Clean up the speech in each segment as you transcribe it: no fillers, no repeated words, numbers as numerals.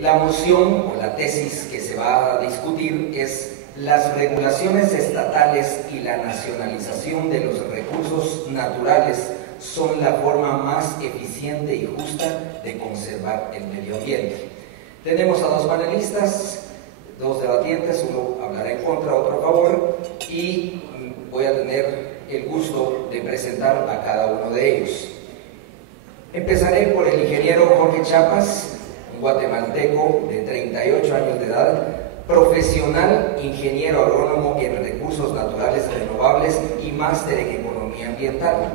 La moción o la tesis que se va a discutir es: las regulaciones estatales y la nacionalización de los recursos naturales son la forma más eficiente y justa de conservar el medio ambiente. Tenemos a dos panelistas, dos debatientes, uno hablará en contra, otro a favor, y voy a tener el gusto de presentar a cada uno de ellos. Empezaré por el ingeniero Jorge Chapas, un guatemalteco de 38 años de edad, profesional ingeniero agrónomo en recursos naturales renovables y máster en economía ambiental.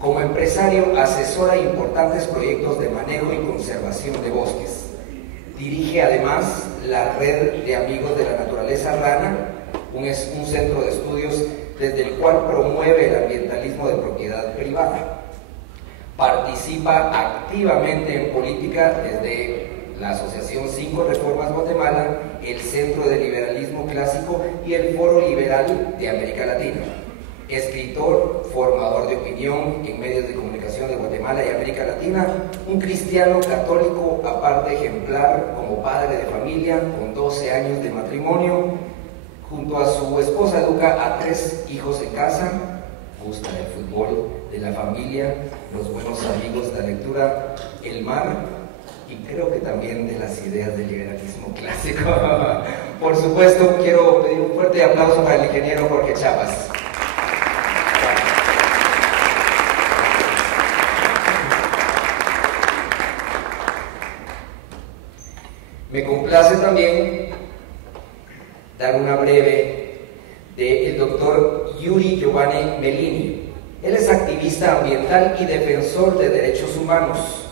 Como empresario asesora importantes proyectos de manejo y conservación de bosques. Dirige además la Red de Amigos de la Naturaleza Rana, un centro de estudios desde el cual promueve el ambientalismo de propiedad privada. Participa activamente en política desde la Asociación 5 Reformas Guatemala, el Centro de Liberalismo Clásico y el Foro Liberal de América Latina. Escritor, formador de opinión en medios de comunicación de Guatemala y América Latina, un cristiano católico aparte ejemplar como padre de familia con 12 años de matrimonio. Junto a su esposa educa a 3 hijos en casa, gusta del fútbol, de la familia, los buenos amigos, la lectura, el mar y creo que también de las ideas del liberalismo clásico. Por supuesto, quiero pedir un fuerte aplauso para el ingeniero Jorge Chapas. Me complace también dar una breve del doctor Yuri Giovanni Melini. Él es activista ambiental y defensor de derechos humanos.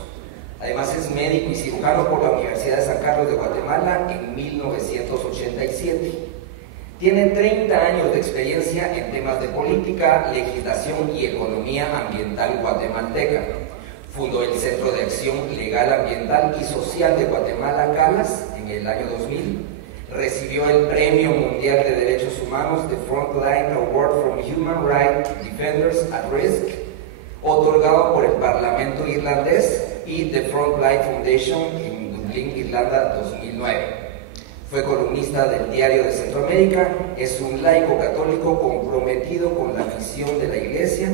Además es médico y cirujano por la Universidad de San Carlos de Guatemala en 1987. Tiene 30 años de experiencia en temas de política, legislación y economía ambiental guatemalteca. Fundó el Centro de Acción Legal Ambiental y Social de Guatemala, CALAS, en el año 2000. Recibió el Premio Mundial de Derechos Humanos de Frontline Award from Human Rights Defenders at Risk, otorgado por el Parlamento irlandés, y The Frontline Foundation en Dublín, Irlanda, 2009. Fue columnista del Diario de Centroamérica, es un laico católico comprometido con la misión de la Iglesia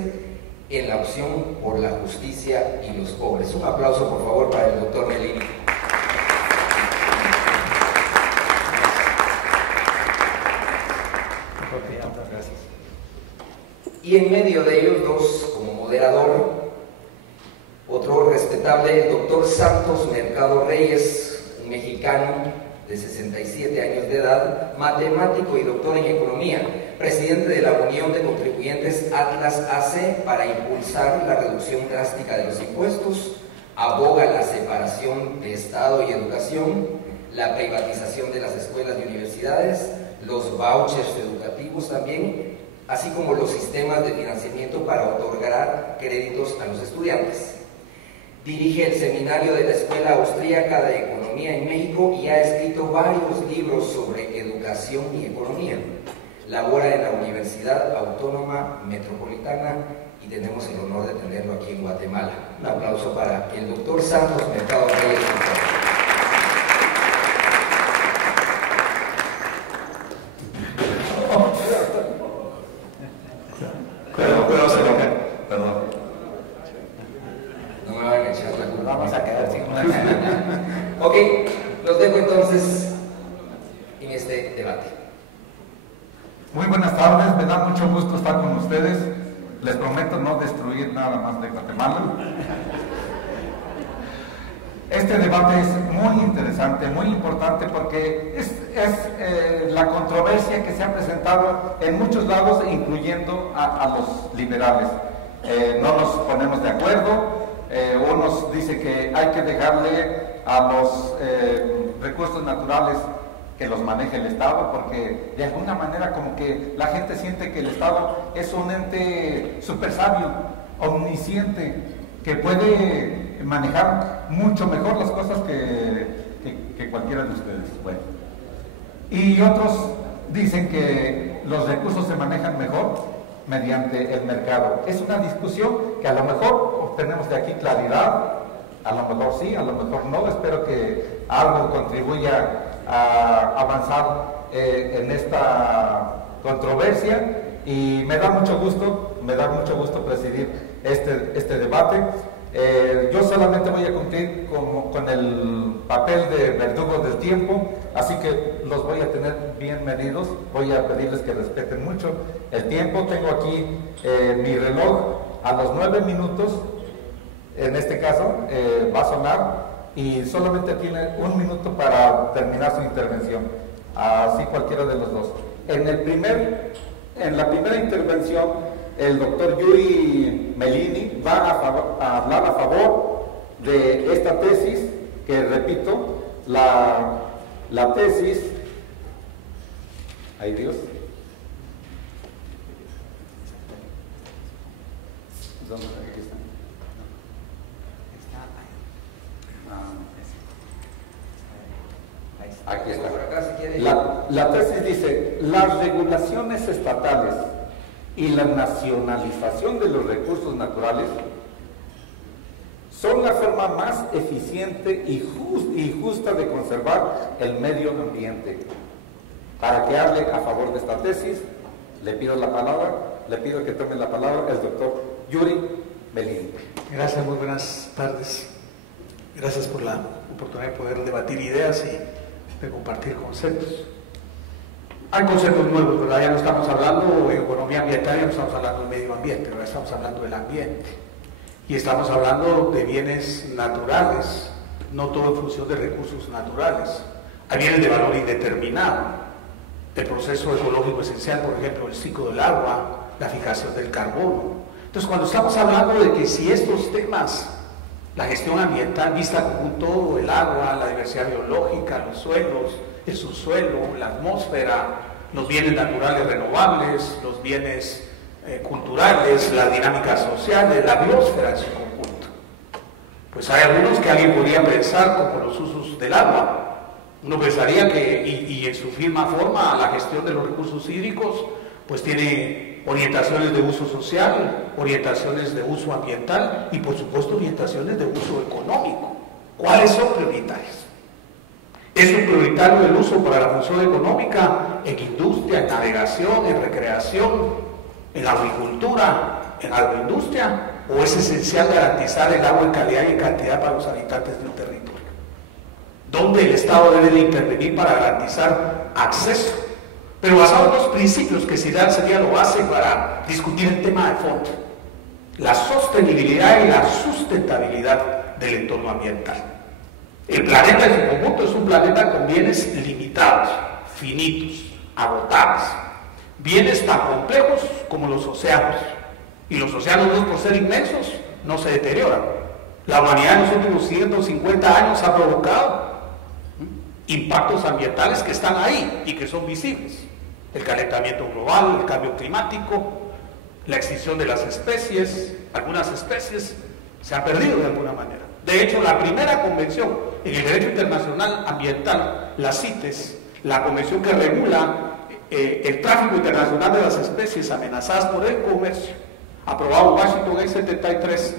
en la opción por la justicia y los pobres. Un aplauso, por favor, para el doctor Melini. Gracias. Y en medio de ellos dos, como moderador, otro respetable, el doctor Santos Mercado Reyes, un mexicano de 67 años de edad, matemático y doctor en economía, presidente de la Unión de Contribuyentes Atlas AC para impulsar la reducción drástica de los impuestos, aboga la separación de Estado y educación, la privatización de las escuelas y universidades, los vouchers educativos también, así como los sistemas de financiamiento para otorgar créditos a los estudiantes. Dirige el seminario de la Escuela Austríaca de Economía en México y ha escrito varios libros sobre educación y economía. Labora en la Universidad Autónoma Metropolitana y tenemos el honor de tenerlo aquí en Guatemala. Un aplauso para el doctor Santos Mercado Reyes. Perdón. No me van a echar la culpa. Vamos a quedar sin una. Ok, los dejo entonces en este debate. Muy buenas tardes, me da mucho gusto estar con ustedes. Les prometo no destruir nada más de Guatemala. Este debate es muy interesante, muy importante, porque es la controversia que se ha presentado en muchos lados, incluyendo a los liberales. No nos ponemos de acuerdo. Unos dicen que hay que dejarle a los recursos naturales que los maneje el Estado, porque de alguna manera como que la gente siente que el Estado es un ente súper sabio, omnisciente, que puede manejar mucho mejor las cosas que cualquiera de ustedes. Bueno. Y otros dicen que los recursos se manejan mejor mediante el mercado. Es una discusión que a lo mejor obtenemos de aquí claridad, a lo mejor sí, a lo mejor no. Espero que algo contribuya a avanzar en esta controversia, y me da mucho gusto presidir este debate. Yo solamente voy a cumplir con el papel de verdugo del tiempo, así que los voy a tener bien medidos. Voy a pedirles que respeten mucho el tiempo. Tengo aquí mi reloj. A los 9 minutos, en este caso, va a sonar, y solamente tiene 1 minuto para terminar su intervención. Así cualquiera de los dos. En la primera intervención, el doctor Yuri Melini va a hablar a favor de esta tesis, que repito, la tesis, ay Dios, ¿dónde está? Aquí está. La tesis dice: las regulaciones estatales y la nacionalización de los recursos naturales son la forma más eficiente y justa de conservar el medio ambiente. Para que hable a favor de esta tesis, le pido que tome la palabra el doctor Yuri Melini. Gracias, muy buenas tardes. Gracias por la oportunidad de poder debatir ideas y de compartir conceptos. Hay conceptos nuevos, ¿verdad? Ya no estamos hablando de economía ambiental, ya no estamos hablando del medio ambiente, ahora estamos hablando del ambiente. Y estamos hablando de bienes naturales, no todo en función de recursos naturales. Hay bienes de valor indeterminado, el proceso ecológico esencial, por ejemplo, el ciclo del agua, la fijación del carbono. Entonces, cuando estamos hablando de que si estos temas, la gestión ambiental vista como un todo, el agua, la diversidad biológica, los suelos, el subsuelo, la atmósfera, los bienes naturales renovables, los bienes culturales, las dinámicas sociales, la biosfera en su conjunto. Pues hay algunos que alguien podría pensar como los usos del agua. Uno pensaría que, y en su firma forma, la gestión de los recursos hídricos, pues tiene orientaciones de uso social, orientaciones de uso ambiental y por supuesto orientaciones de uso económico. ¿Cuáles son prioritarias? Es un prioritario el uso para la función económica en industria, en navegación, en recreación, en agricultura, en agroindustria, o es esencial garantizar el agua en calidad y en cantidad para los habitantes de un territorio. ¿Dónde el Estado debe de intervenir para garantizar acceso? Pero basado en los principios que sería lo base para discutir el tema de fondo: la sostenibilidad y la sustentabilidad del entorno ambiental. El planeta en su conjunto es un planeta con bienes limitados, finitos, agotables. Bienes tan complejos como los océanos. Y los océanos, no por ser inmensos, no se deterioran. La humanidad en los últimos 150 años ha provocado impactos ambientales que están ahí y que son visibles. El calentamiento global, el cambio climático, la extinción de las especies. Algunas especies se han perdido de alguna manera. De hecho, la primera convención en el derecho internacional ambiental, la CITES, la convención que regula el tráfico internacional de las especies amenazadas por el comercio, aprobado en Washington en el 73,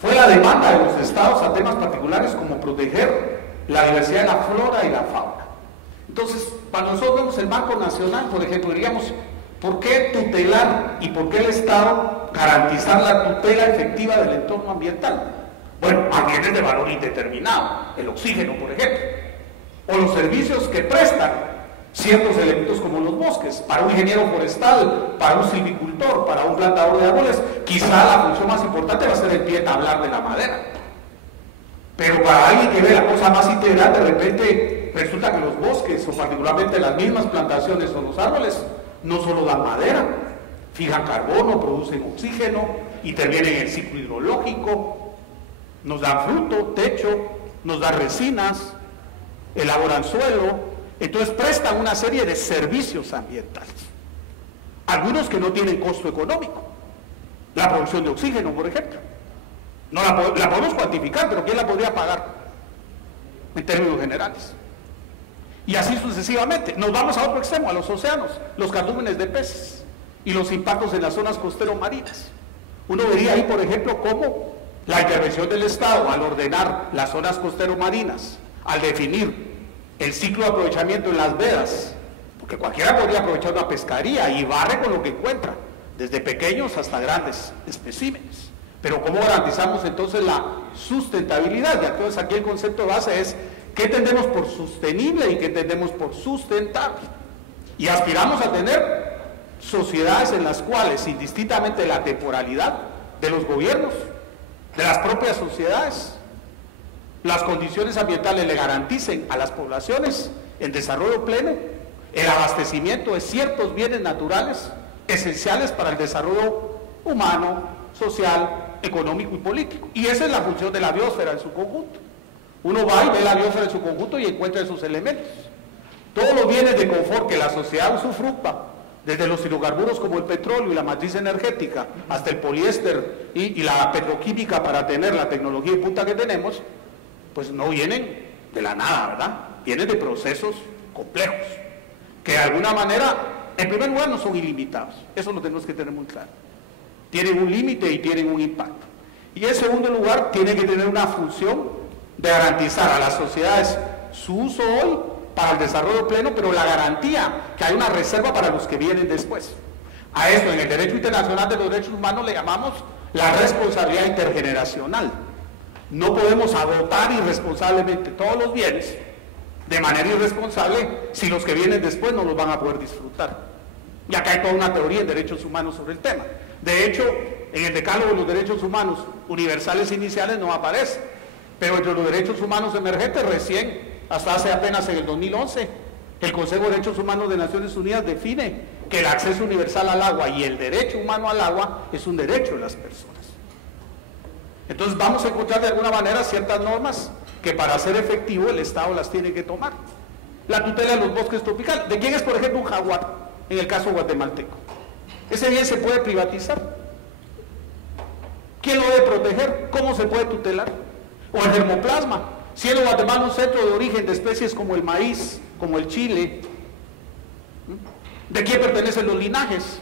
fue la demanda de los estados a temas particulares como proteger la diversidad de la flora y la fauna. Entonces, cuando nosotros vemos el Banco Nacional, por ejemplo, diríamos, ¿por qué tutelar y por qué el Estado garantizar la tutela efectiva del entorno ambiental? Bueno, a bienes de valor indeterminado, el oxígeno, por ejemplo, o los servicios que prestan ciertos elementos como los bosques, para un ingeniero forestal, para un silvicultor, para un plantador de árboles. Quizá la función más importante va a ser el pie tablar de la madera. Pero para alguien que ve la cosa más integral, de repente resulta que los bosques, o particularmente las mismas plantaciones o los árboles, no solo dan madera, fijan carbono, producen oxígeno, intervienen en el ciclo hidrológico, nos dan fruto, techo, nos dan resinas, elaboran suelo. Entonces prestan una serie de servicios ambientales, algunos que no tienen costo económico. La producción de oxígeno, por ejemplo, no la podemos cuantificar, pero ¿quién la podría pagar en términos generales? Y así sucesivamente. Nos vamos a otro extremo, a los océanos, los cardúmenes de peces y los impactos en las zonas costero-marinas. Uno vería ahí, por ejemplo, cómo la intervención del Estado al ordenar las zonas costero-marinas, al definir el ciclo de aprovechamiento en las vedas, porque cualquiera podría aprovechar una pescaría y barre con lo que encuentra, desde pequeños hasta grandes especímenes. Pero ¿cómo garantizamos entonces la sustentabilidad? Y entonces aquí el concepto de base es ¿qué entendemos por sostenible y qué entendemos por sustentable? Y aspiramos a tener sociedades en las cuales, indistintamente de la temporalidad de los gobiernos, de las propias sociedades, las condiciones ambientales le garanticen a las poblaciones el desarrollo pleno, el abastecimiento de ciertos bienes naturales esenciales para el desarrollo humano, social, económico y político. Y esa es la función de la biosfera en su conjunto. Uno va y ve la biosfera en su conjunto y encuentra esos elementos. Todos los bienes de confort que la sociedad usufructa, desde los hidrocarburos como el petróleo y la matriz energética, hasta el poliéster y la petroquímica para tener la tecnología de punta que tenemos, pues no vienen de la nada, ¿verdad? Vienen de procesos complejos, que de alguna manera, en primer lugar, no son ilimitados. Eso lo tenemos que tener muy claro. Tienen un límite y tienen un impacto. Y en segundo lugar, tienen que tener una función de garantizar a las sociedades su uso hoy para el desarrollo pleno, pero la garantía que hay una reserva para los que vienen después. A esto en el derecho internacional de los derechos humanos le llamamos la responsabilidad intergeneracional. No podemos agotar irresponsablemente todos los bienes de manera irresponsable si los que vienen después no los van a poder disfrutar. Y acá hay toda una teoría en derechos humanos sobre el tema. De hecho, en el decálogo de los derechos humanos universales iniciales no aparece, pero entre los derechos humanos emergentes recién, hasta hace apenas en el 2011, el Consejo de Derechos Humanos de Naciones Unidas define que el acceso universal al agua y el derecho humano al agua es un derecho de las personas. Entonces vamos a encontrar de alguna manera ciertas normas que para ser efectivo el Estado las tiene que tomar. La tutela de los bosques tropicales. ¿De quién es, por ejemplo, un jaguar? En el caso guatemalteco. ¿Ese bien se puede privatizar? ¿Quién lo debe proteger? ¿Cómo se puede tutelar? O el germoplasma. Siendo Guatemala un centro de origen de especies como el maíz, como el chile, ¿de quién pertenecen los linajes?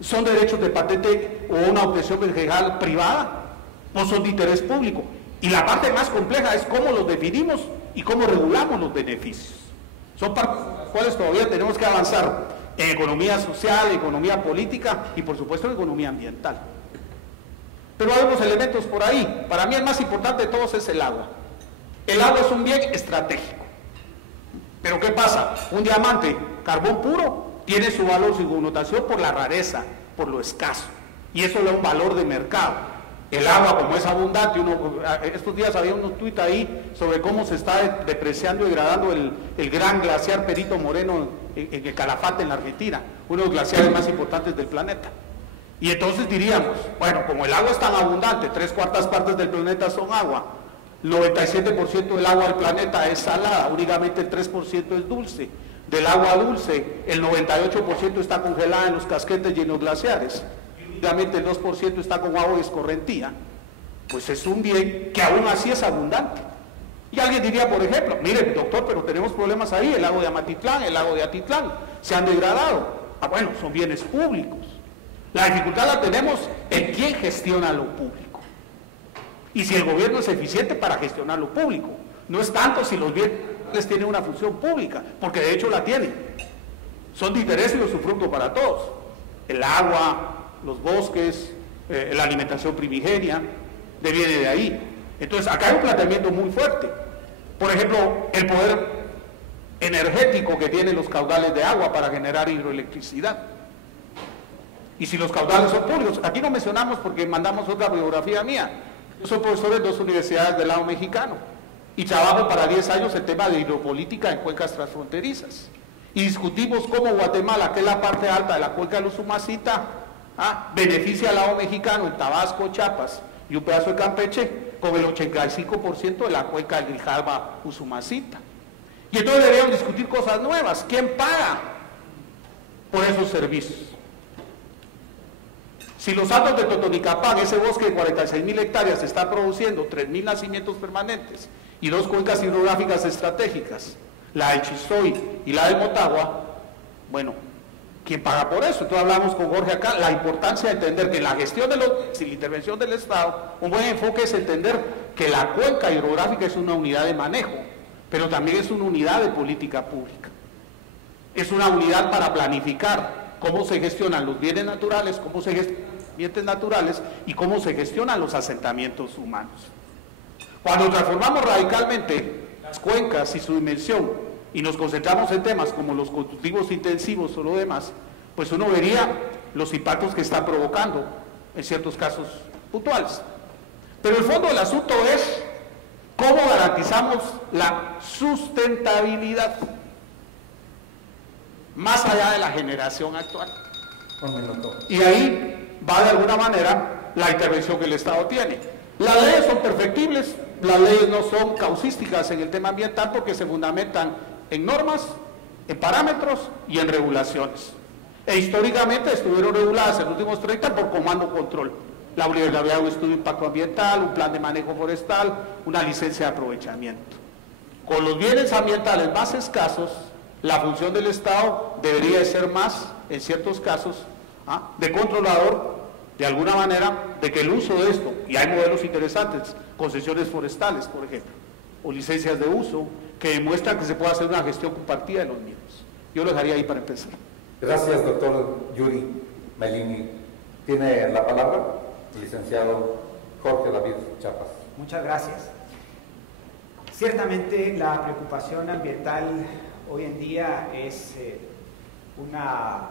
¿Son derechos de patente o una obtención legal privada? ¿O son de interés público? Y la parte más compleja es cómo los definimos y cómo regulamos los beneficios. Son partes en las cuales todavía tenemos que avanzar en economía social, economía política y por supuesto en economía ambiental. Pero hay unos elementos por ahí. Para mí el más importante de todos es el agua. El agua es un bien estratégico. Pero ¿qué pasa? Un diamante, carbón puro, tiene su valor, su connotación por la rareza, por lo escaso. Y eso le da un valor de mercado. El agua, como es abundante, estos días había unos tuit ahí sobre cómo se está depreciando y degradando el gran glaciar Perito Moreno en el Calafate, en la Argentina, uno de los glaciares más importantes del planeta. Y entonces diríamos, bueno, como el agua es tan abundante, 3/4 partes del planeta son agua, 97% del agua del planeta es salada, únicamente el 3% es dulce. Del agua dulce, el 98% está congelada en los casquetes y en los glaciares. Únicamente el 2% está con agua de escorrentía. Pues es un bien que aún así es abundante. Y alguien diría, por ejemplo, mire, doctor, pero tenemos problemas ahí, el lago de Amatitlán, el lago de Atitlán, se han degradado. Ah, bueno, son bienes públicos. La dificultad la tenemos en quién gestiona lo público. Y si el gobierno es eficiente para gestionar lo público. No es tanto si los bienes tienen una función pública, porque de hecho la tienen. Son de interés y usufructo para todos. El agua, los bosques, la alimentación primigenia, viene de ahí. Entonces acá hay un planteamiento muy fuerte. Por ejemplo, el poder energético que tienen los caudales de agua para generar hidroelectricidad. Y si los caudales son públicos, aquí no mencionamos porque mandamos otra biografía mía. Yo soy profesor en 2 universidades del lado mexicano y trabajo para 10 años el tema de hidropolítica en cuencas transfronterizas. Y discutimos cómo Guatemala, que es la parte alta de la cuenca de Usumacinta, beneficia al lado mexicano en Tabasco, Chiapas y un pedazo de Campeche con el 85% de la cuenca del Grijalva, Usumacinta. Y entonces deberíamos discutir cosas nuevas. ¿Quién paga por esos servicios? Si los Altos de Totonicapán, ese bosque de 46.000 hectáreas, está produciendo 3.000 nacimientos permanentes y 2 cuencas hidrográficas estratégicas, la del Chistoy y la del Motagua, bueno, ¿quién paga por eso? Entonces hablamos con Jorge acá, la importancia de entender que en la gestión de los y la intervención del Estado, un buen enfoque es entender que la cuenca hidrográfica es una unidad de manejo, pero también es una unidad de política pública. Es una unidad para planificar cómo se gestionan los bienes naturales, cómo se gestionan los ambientes naturales y cómo se gestionan los asentamientos humanos. Cuando transformamos radicalmente las cuencas y su dimensión y nos concentramos en temas como los cultivos intensivos o lo demás, pues uno vería los impactos que está provocando en ciertos casos puntuales. Pero el fondo del asunto es cómo garantizamos la sustentabilidad más allá de la generación actual. Y ahí va de alguna manera la intervención que el Estado tiene. Las leyes son perfectibles, las leyes no son causísticas en el tema ambiental porque se fundamentan en normas, en parámetros y en regulaciones. E históricamente estuvieron reguladas en los últimos 30 por comando control. La obligatoriedad de un estudio de impacto ambiental, un plan de manejo forestal, una licencia de aprovechamiento. Con los bienes ambientales más escasos, la función del Estado debería de ser más, en ciertos casos, de controlador, de alguna manera, de que el uso de esto, y hay modelos interesantes, concesiones forestales, por ejemplo, o licencias de uso, que demuestran que se puede hacer una gestión compartida de los mismos. Yo lo dejaría ahí para empezar. Gracias, doctor Yuri Melini. Tiene la palabra el licenciado Jorge David Chapas. Muchas gracias. Ciertamente la preocupación ambiental hoy en día es una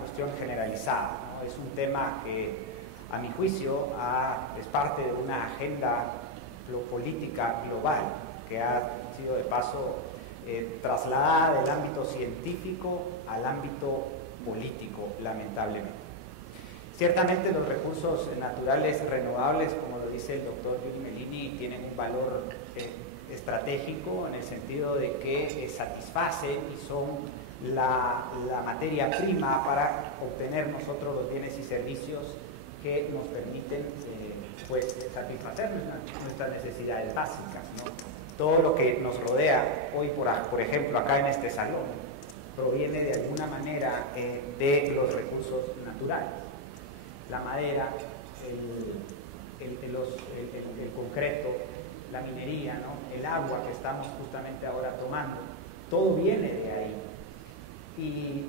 cuestión generalizada, ¿no? Es un tema que, a mi juicio, es parte de una agenda política global que ha sido de paso trasladada del ámbito científico al ámbito político, lamentablemente. Ciertamente los recursos naturales renovables, como lo dice el doctor Yuri Melini, tienen un valor estratégico en el sentido de que satisfacen y son la materia prima para obtener nosotros los bienes y servicios que nos permiten satisfacer nuestras necesidades básicas, ¿no? Todo lo que nos rodea hoy, por ejemplo, acá en este salón, proviene de alguna manera de los recursos naturales. La madera, el concreto, la minería, ¿no? El agua que estamos justamente ahora tomando, todo viene de ahí. Y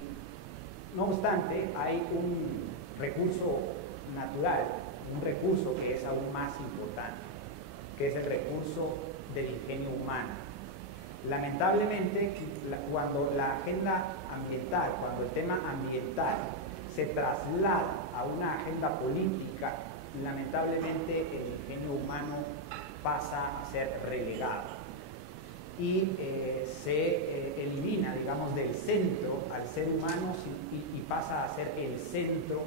no obstante, hay un recurso natural, un recurso que es aún más importante, que es el recurso del ingenio humano. Lamentablemente, cuando la agenda ambiental, cuando el tema ambiental se traslada a una agenda política, lamentablemente el ingenio humano pasa a ser relegado y se elimina, digamos, del centro al ser humano y pasa a ser el centro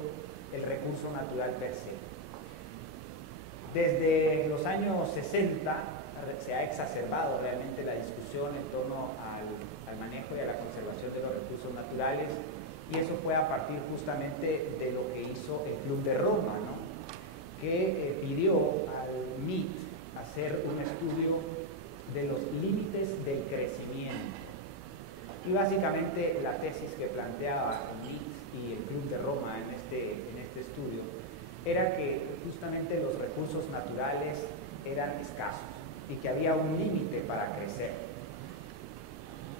el recurso natural per se. Desde los años 60 se ha exacerbado realmente la discusión en torno al manejo y a la conservación de los recursos naturales, y eso fue a partir justamente de lo que hizo el Club de Roma, ¿no? Que pidió al MIT hacer un estudio de los límites del crecimiento. Y básicamente la tesis que planteaba el MIT y el Club de Roma en este estudio era que justamente los recursos naturales eran escasos y que había un límite para crecer.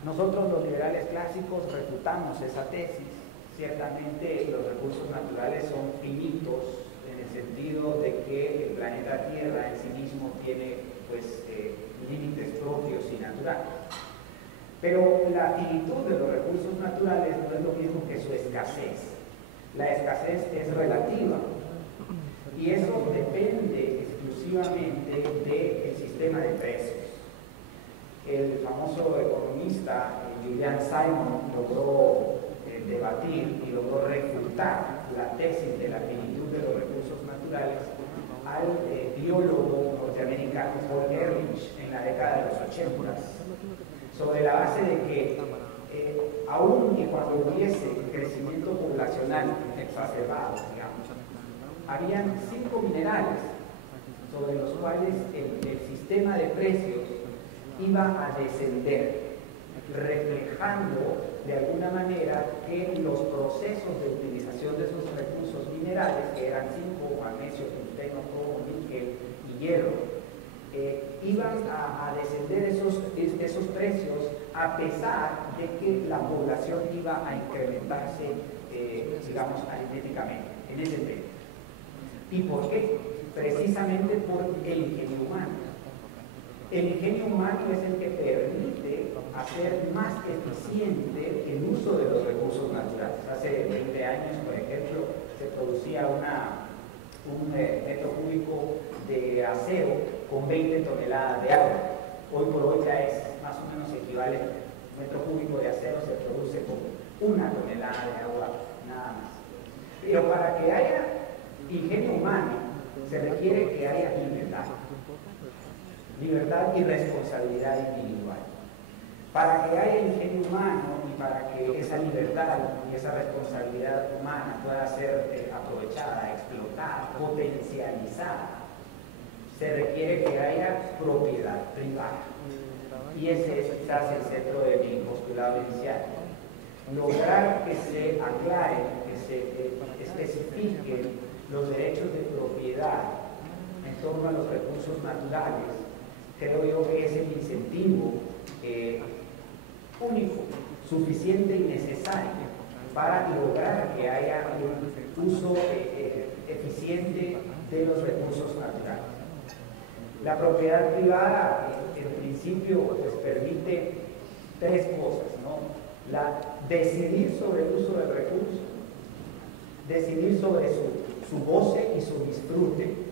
Nosotros los liberales clásicos refutamos esa tesis. Ciertamente los recursos naturales son finitos en el sentido de que el planeta Tierra en sí mismo tiene límites propios y naturales. Pero la finitud de los recursos naturales no es lo mismo que su escasez. La escasez es relativa y eso depende exclusivamente del sistema de precios. El famoso economista Julian Simon logró debatir y logró refutar la tesis de la finitud de los recursos naturales al biólogo norteamericano Paul Ehrlich en la década de los 80, sobre la base de que aún y cuando hubiese crecimiento poblacional exacerbado, digamos, habían 5 minerales sobre los cuales el sistema de precios iba a descender, reflejando de alguna manera que los procesos de utilización de esos recursos minerales, que eran 5, magnesio, tungsteno, cromo, níquel y hierro, iban a descender esos precios a pesar de que la población iba a incrementarse, digamos, aritméticamente en ese tema. ¿Y por qué? Precisamente por el ingenio humano. El ingenio humano es el que permite hacer más eficiente el uso de los recursos naturales. Hace 20 años, por ejemplo, se producía un metro cúbico de acero con 20 toneladas de agua. Hoy por hoy ya es más o menos equivalente. Un metro cúbico de acero se produce con 1 tonelada de agua, nada más. Pero para que haya ingenio humano, se requiere que haya libertad y responsabilidad individual. Para que haya ingenio humano y para que esa libertad y esa responsabilidad humana pueda ser aprovechada, explotada, potencializada, se requiere que haya propiedad privada. Y ese es quizás el centro de mi postulado inicial. Lograr que se aclaren, que se especifiquen los derechos de propiedad en torno a los recursos naturales, creo yo que es el incentivo único, suficiente y necesario para lograr que haya un uso eficiente de los recursos naturales. La propiedad privada, en principio, pues, permite 3 cosas, ¿no? Decidir sobre el uso del recurso, decidir sobre su goce y su disfrute,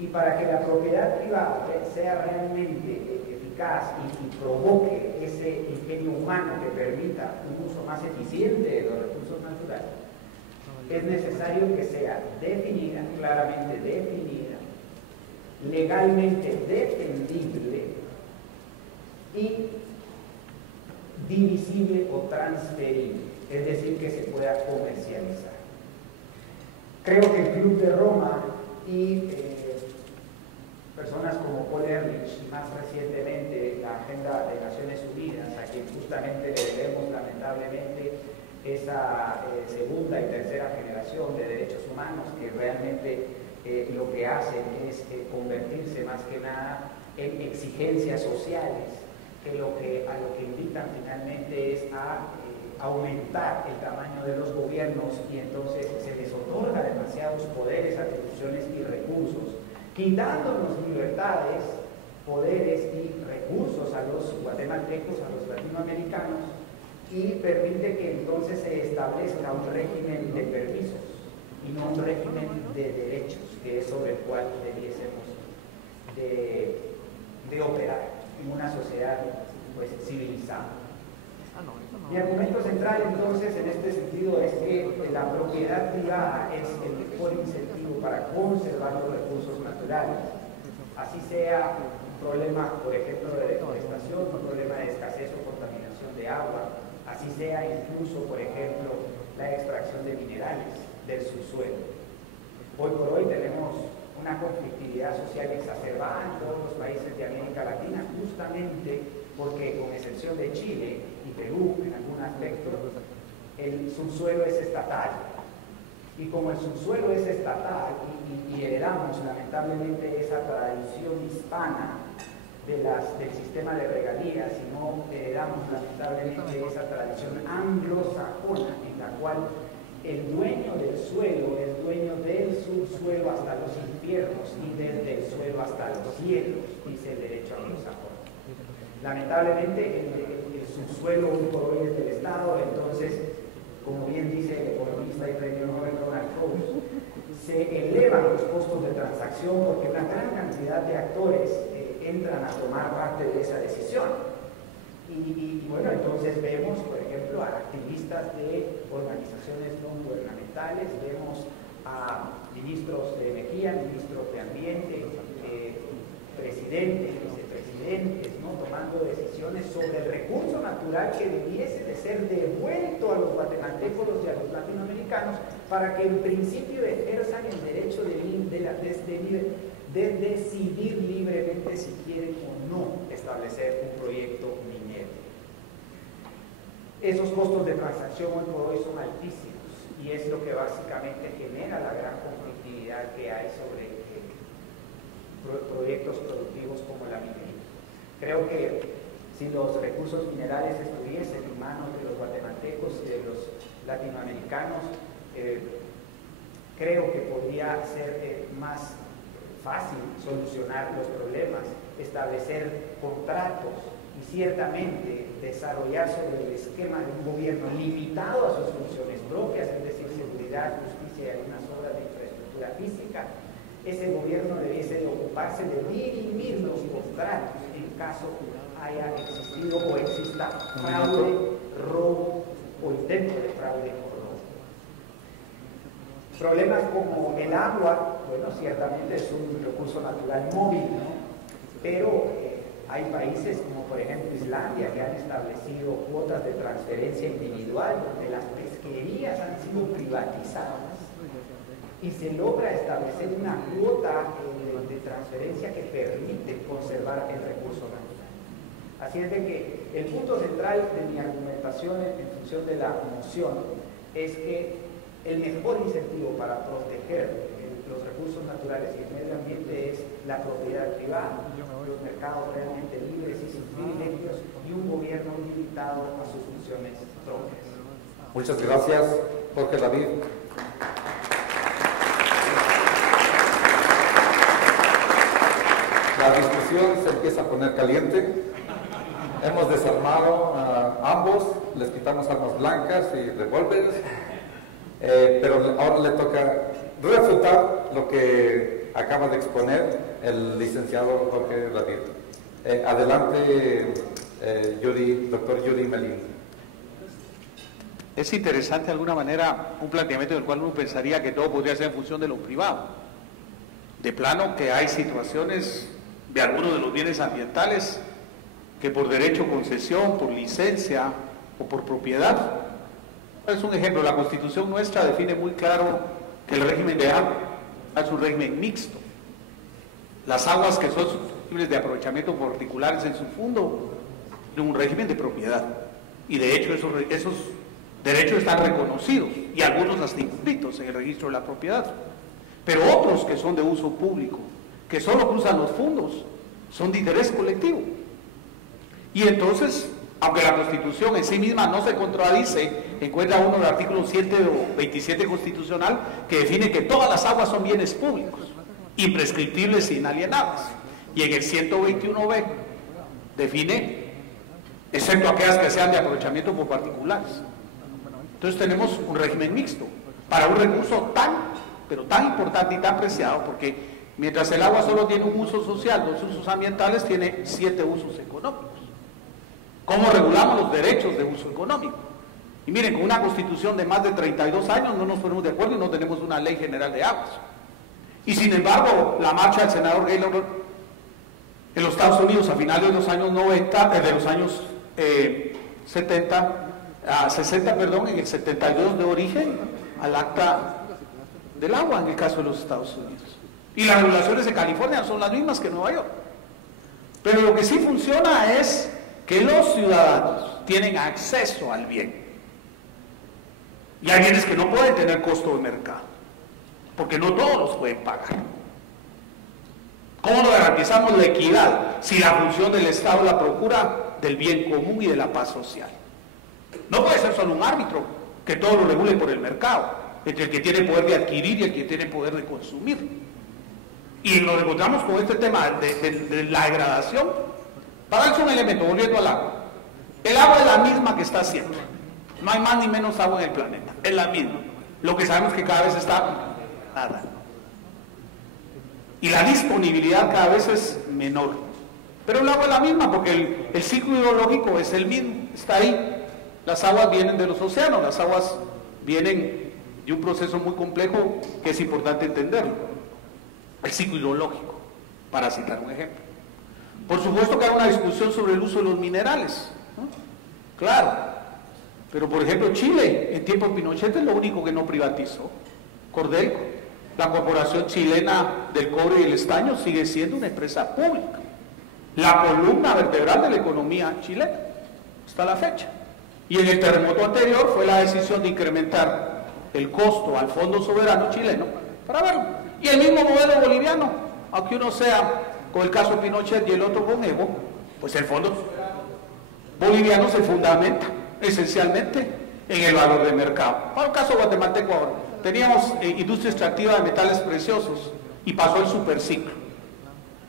y para que la propiedad privada sea realmente eficaz y provoque ese ingenio humano que permita un uso más eficiente de los recursos naturales, es necesario que sea definida, claramente definida, legalmente defendible y divisible o transferible, es decir, que se pueda comercializar. Creo que el Club de Roma y personas como Paul Ehrlich y más recientemente la Agenda de Naciones Unidas, a quien justamente le debemos lamentablemente esa segunda y tercera generación de derechos humanos que realmente lo que hacen es convertirse más que nada en exigencias sociales, que a lo que invitan finalmente es a aumentar el tamaño de los gobiernos, y entonces se les otorga demasiados poderes, atribuciones y recursos, quitándonos libertades, poderes y recursos a los guatemaltecos, a los latinoamericanos, y permite que entonces se establezca un régimen de permisos y no un régimen de derechos, que es sobre el cual debiésemos de operar en una sociedad, pues, civilizada. Mi argumento central entonces en este sentido es que la propiedad privada es el mejor incentivo para conservar los recursos naturales, así sea un problema, por ejemplo, de deforestación, un problema de escasez o contaminación de agua, así sea incluso, por ejemplo, la extracción de minerales del subsuelo. Hoy por hoy tenemos una conflictividad social exacerbada en todos los países de América Latina, justamente porque, con excepción de Chile y Perú en algún aspecto, el subsuelo es estatal. Y como el subsuelo es estatal y heredamos lamentablemente esa tradición hispana del sistema de regalías, y no heredamos lamentablemente esa tradición anglosajona en la cual el dueño del suelo es dueño del subsuelo hasta los infiernos y desde el suelo hasta los cielos, dice el derecho anglosajón. Lamentablemente el subsuelo hoy por hoy es del Estado, entonces, como bien dice el economista y premio Nobel Ronald Coase, se elevan los costos de transacción porque una gran cantidad de actores entran a tomar parte de esa decisión. Y bueno, entonces vemos, por ejemplo, a activistas de organizaciones no gubernamentales, vemos a ministros de energía, ministros de ambiente, presidentes, vicepresidentes, ¿no?, tomando decisiones sobre el recurso natural que debiese de ser devuelto a los guatemaltecos y a los latinoamericanos para que en principio ejerzan el derecho de decidir libremente si quieren o no establecer un proyecto minero. Esos costos de transacción hoy por hoy son altísimos y es lo que básicamente genera la gran conflictividad que hay sobre proyectos productivos como la minería. Creo que si los recursos minerales estuviesen en manos de los guatemaltecos y de los latinoamericanos, creo que podría ser más fácil solucionar los problemas, establecer contratos y ciertamente desarrollar sobre el esquema de un gobierno limitado a sus funciones propias, es decir, seguridad, justicia y algunas obras de infraestructura física. Ese gobierno debiese de ocuparse de dirimir los contratos en caso haya existido o exista fraude, robo o intento de fraude o robo. Problemas como el agua, bueno, ciertamente es un recurso natural móvil, ¿no? Pero hay países como por ejemplo Islandia que han establecido cuotas de transferencia individual donde las pesquerías han sido privatizadas y se logra establecer una cuota de transferencia que permite conservar el recurso natural. Así es de que el punto central de mi argumentación en función de la moción es que el mejor incentivo para proteger los recursos naturales y el medio ambiente es la propiedad privada, los mercados realmente libres y sin privilegios y un gobierno limitado a sus funciones propias. Muchas gracias, Jorge David. La discusión se empieza a poner caliente. Hemos desarmado a ambos, les quitamos armas blancas y revólveres, pero ahora le toca refutar lo que acaba de exponer el licenciado Jorge David. Adelante, doctor Yuri Melín. Es interesante de alguna manera un planteamiento del cual uno pensaría que todo podría ser en función de lo privado. De plano que hay situaciones de algunos de los bienes ambientales que por derecho, concesión, por licencia o por propiedad. Es un ejemplo, la Constitución nuestra define muy claro que el régimen de agua es un régimen mixto. Las aguas que son susceptibles de aprovechamiento por particulares en su fondo, en un régimen de propiedad. Y de hecho esos derechos están reconocidos y algunos hasta inscritos en el registro de la propiedad. Pero otros que son de uso público, que solo cruzan los fondos, son de interés colectivo. Y entonces, aunque la Constitución en sí misma no se contradice, encuentra uno el artículo 7 o 27 constitucional que define que todas las aguas son bienes públicos, imprescriptibles e inalienables. Y en el 121b define, excepto aquellas que sean de aprovechamiento por particulares. Entonces tenemos un régimen mixto para un recurso pero tan importante y tan preciado, porque mientras el agua solo tiene un uso social, 2 usos ambientales, tiene 7 usos económicos. ¿Cómo regulamos los derechos de uso económico? Y miren, con una constitución de más de 32 años no nos ponemos de acuerdo y no tenemos una ley general de aguas. Y sin embargo, la marcha del senador Gaylord en los Estados Unidos a finales de los años 90, de los años 60, en el 72 de origen al acta del agua en el caso de los Estados Unidos. Y las regulaciones de California son las mismas que Nueva York. Pero lo que sí funciona es que los ciudadanos tienen acceso al bien. Y hay bienes que no pueden tener costo de mercado, porque no todos los pueden pagar. ¿Cómo nos garantizamos la equidad si la función del Estado es la procura del bien común y de la paz social? No puede ser solo un árbitro que todo lo regule por el mercado, entre el que tiene poder de adquirir y el que tiene poder de consumir. Y nos encontramos con este tema de la degradación. Para darles un elemento, volviendo al agua. El agua es la misma que está siempre. No hay más ni menos agua en el planeta. Es la misma. Lo que sabemos es que cada vez está nada. Y la disponibilidad cada vez es menor. Pero el agua es la misma porque el ciclo hidrológico es el mismo. Está ahí. Las aguas vienen de los océanos. Las aguas vienen de un proceso muy complejo que es importante entenderlo. El ciclo hidrológico, para citar un ejemplo. Por supuesto que hay una discusión sobre el uso de los minerales, ¿no? Claro, pero por ejemplo Chile, en tiempo de Pinochet, es lo único que no privatizó. Cordelco, la corporación chilena del cobre y el estaño, sigue siendo una empresa pública, la columna vertebral de la economía chilena, hasta la fecha. Y en el terremoto anterior fue la decisión de incrementar el costo al Fondo Soberano chileno para verlo. Y el mismo modelo boliviano, aunque uno sea con el caso Pinochet y el otro con Evo, pues el Fondo Boliviano se fundamenta esencialmente en el valor de mercado. Para el caso guatemalteco ahora, teníamos industria extractiva de metales preciosos y pasó el superciclo.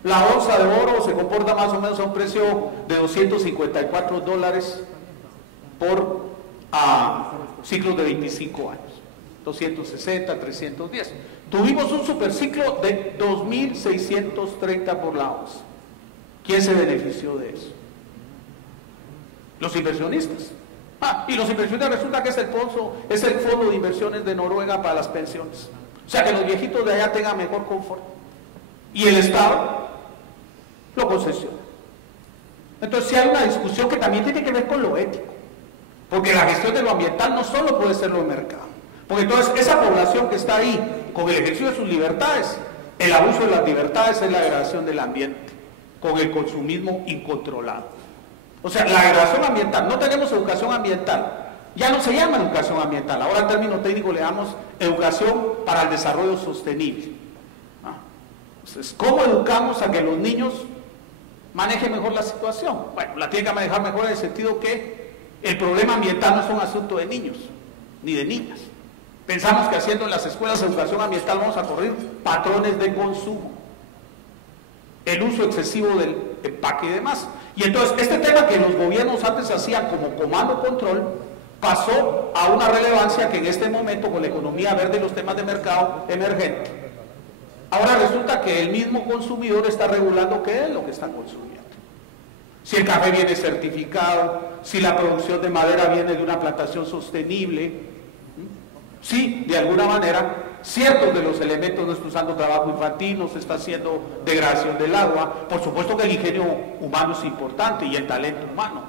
La onza de oro se comporta más o menos a un precio de $254 por ciclos de 25 años, 260, 310. Tuvimos un superciclo de 2.630 por la onza. ¿Quién se benefició de eso? Los inversionistas. Y los inversionistas resulta que es el fondo de inversiones de Noruega para las pensiones. O sea, que los viejitos de allá tengan mejor confort. Y el Estado lo concesiona. Entonces, sí hay una discusión que también tiene que ver con lo ético. Porque la gestión de lo ambiental no solo puede ser lo de mercado. Porque entonces, esa población que está ahí, con el ejercicio de sus libertades, el abuso de las libertades es la degradación del ambiente, con el consumismo incontrolado. O sea, la degradación ambiental, no tenemos educación ambiental, ya no se llama educación ambiental, ahora en términos técnicos le damos educación para el desarrollo sostenible. Entonces, ¿cómo educamos a que los niños manejen mejor la situación? Bueno, la tienen que manejar mejor en el sentido que el problema ambiental no es un asunto de niños, ni de niñas. Pensamos que haciendo en las escuelas de educación ambiental vamos a corregir patrones de consumo, el uso excesivo del empaque y demás. Y entonces este tema que los gobiernos antes hacían como comando-control pasó a una relevancia que en este momento con la economía verde y los temas de mercado emergente, ahora resulta que el mismo consumidor está regulando qué es lo que está consumiendo. Si el café viene certificado, si la producción de madera viene de una plantación sostenible, si de alguna manera ciertos de los elementos no está usando trabajo infantil, no se está haciendo degradación del agua. Por supuesto que el ingenio humano es importante y el talento humano.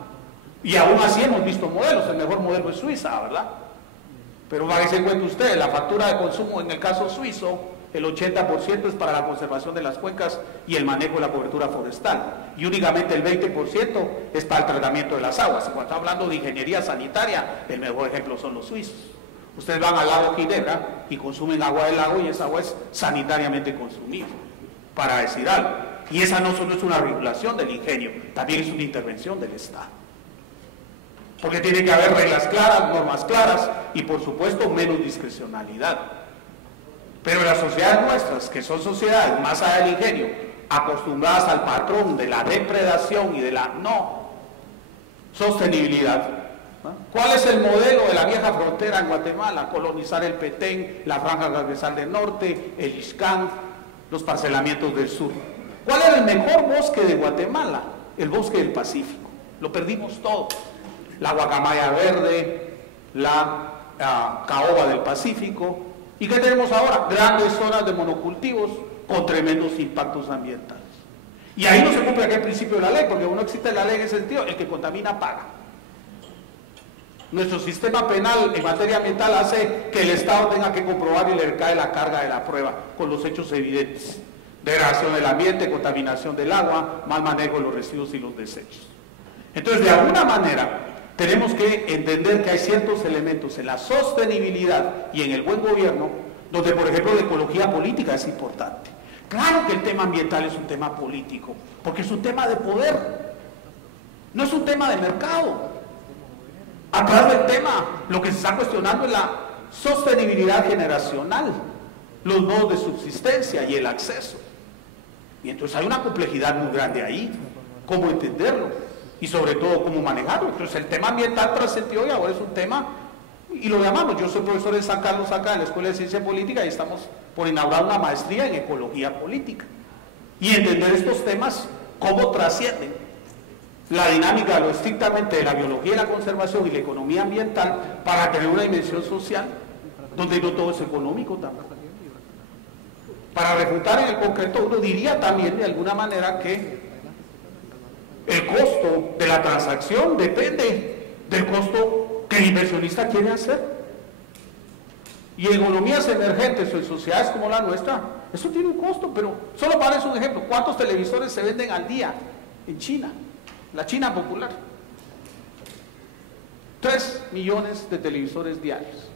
Y aún así hemos visto modelos, el mejor modelo es Suiza, ¿verdad? Pero hágase en cuenta ustedes, la factura de consumo en el caso suizo, el 80% es para la conservación de las cuencas y el manejo de la cobertura forestal. Y únicamente el 20% es para el tratamiento de las aguas. Cuando estamos hablando de ingeniería sanitaria, el mejor ejemplo son los suizos. Ustedes van al lago Ginebra y consumen agua del lago y esa agua es sanitariamente consumible, para decir algo. Y esa no solo es una regulación del ingenio, también es una intervención del Estado. Porque tiene que haber reglas claras, normas claras y por supuesto menos discrecionalidad. Pero las sociedades nuestras, que son sociedades más allá del ingenio, acostumbradas al patrón de la depredación y de la no sostenibilidad. ¿Cuál es el modelo de la vieja frontera en Guatemala? Colonizar el Petén, la franja transversal del norte, el Ixcán, los parcelamientos del sur. ¿Cuál era el mejor bosque de Guatemala? El bosque del Pacífico. Lo perdimos todo. La guacamaya verde, la caoba del Pacífico. ¿Y qué tenemos ahora? Grandes zonas de monocultivos con tremendos impactos ambientales. Y ahí no se cumple aquel principio de la ley, porque no existe la ley en ese sentido, el que contamina paga. Nuestro sistema penal en materia ambiental hace que el Estado tenga que comprobar y le recae la carga de la prueba con los hechos evidentes. Degradación del ambiente, contaminación del agua, mal manejo de los residuos y los desechos. Entonces, de alguna manera, tenemos que entender que hay ciertos elementos en la sostenibilidad y en el buen gobierno, donde, por ejemplo, la ecología política es importante. Claro que el tema ambiental es un tema político, porque es un tema de poder, no es un tema de mercado. Atrás del tema, lo que se está cuestionando es la sostenibilidad generacional, los modos de subsistencia y el acceso. Y entonces hay una complejidad muy grande ahí, cómo entenderlo y sobre todo cómo manejarlo. Entonces el tema ambiental trascendió y ahora es un tema, y lo llamamos, yo soy profesor de San Carlos acá en la Escuela de Ciencia Política y estamos por inaugurar una maestría en ecología política. Y entender estos temas, cómo trascienden la dinámica de lo estrictamente de la biología y la conservación y la economía ambiental para tener una dimensión social donde no todo es económico tampoco. Para refutar en el concreto, uno diría también de alguna manera que el costo de la transacción depende del costo que el inversionista quiere hacer. Y en economías emergentes o en sociedades como la nuestra, eso tiene un costo, pero solo para eso un ejemplo. ¿Cuántos televisores se venden al día en China? La China popular. 3 millones de televisores diarios.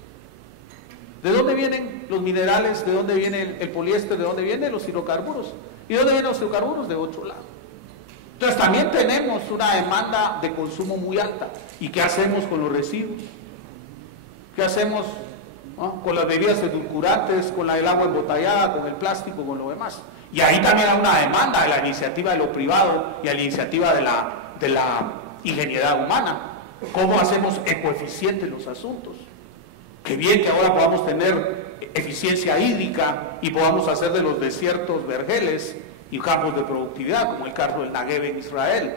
¿De dónde vienen los minerales? ¿De dónde viene el poliéster? ¿De dónde vienen los hidrocarburos? ¿Y dónde vienen los hidrocarburos? De otro lado. Entonces también tenemos una demanda de consumo muy alta. ¿Y qué hacemos con los residuos? ¿Qué hacemos con las bebidas edulcorantes, con el agua embotellada, con el plástico, con lo demás? Y ahí también hay una demanda de la iniciativa de lo privado y a la iniciativa de la ingeniería humana. ¿Cómo hacemos ecoeficientes los asuntos? Qué bien que ahora podamos tener eficiencia hídrica y podamos hacer de los desiertos vergeles y campos de productividad, como el caso del Negev en Israel,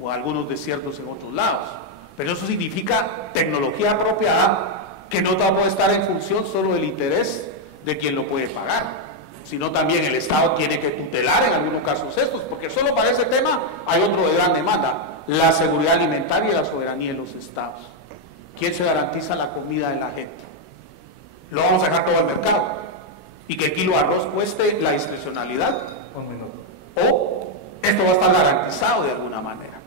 o algunos desiertos en otros lados. Pero eso significa tecnología apropiada que no puede estar en función solo del interés de quien lo puede pagar, sino también el Estado tiene que tutelar en algunos casos estos, porque solo para ese tema hay otro de gran demanda: la seguridad alimentaria y la soberanía de los Estados. ¿Quién se garantiza la comida de la gente? ¿Lo vamos a dejar todo al mercado? ¿Y que el kilo de arroz cueste la discrecionalidad? Un minuto. ¿O esto va a estar garantizado de alguna manera?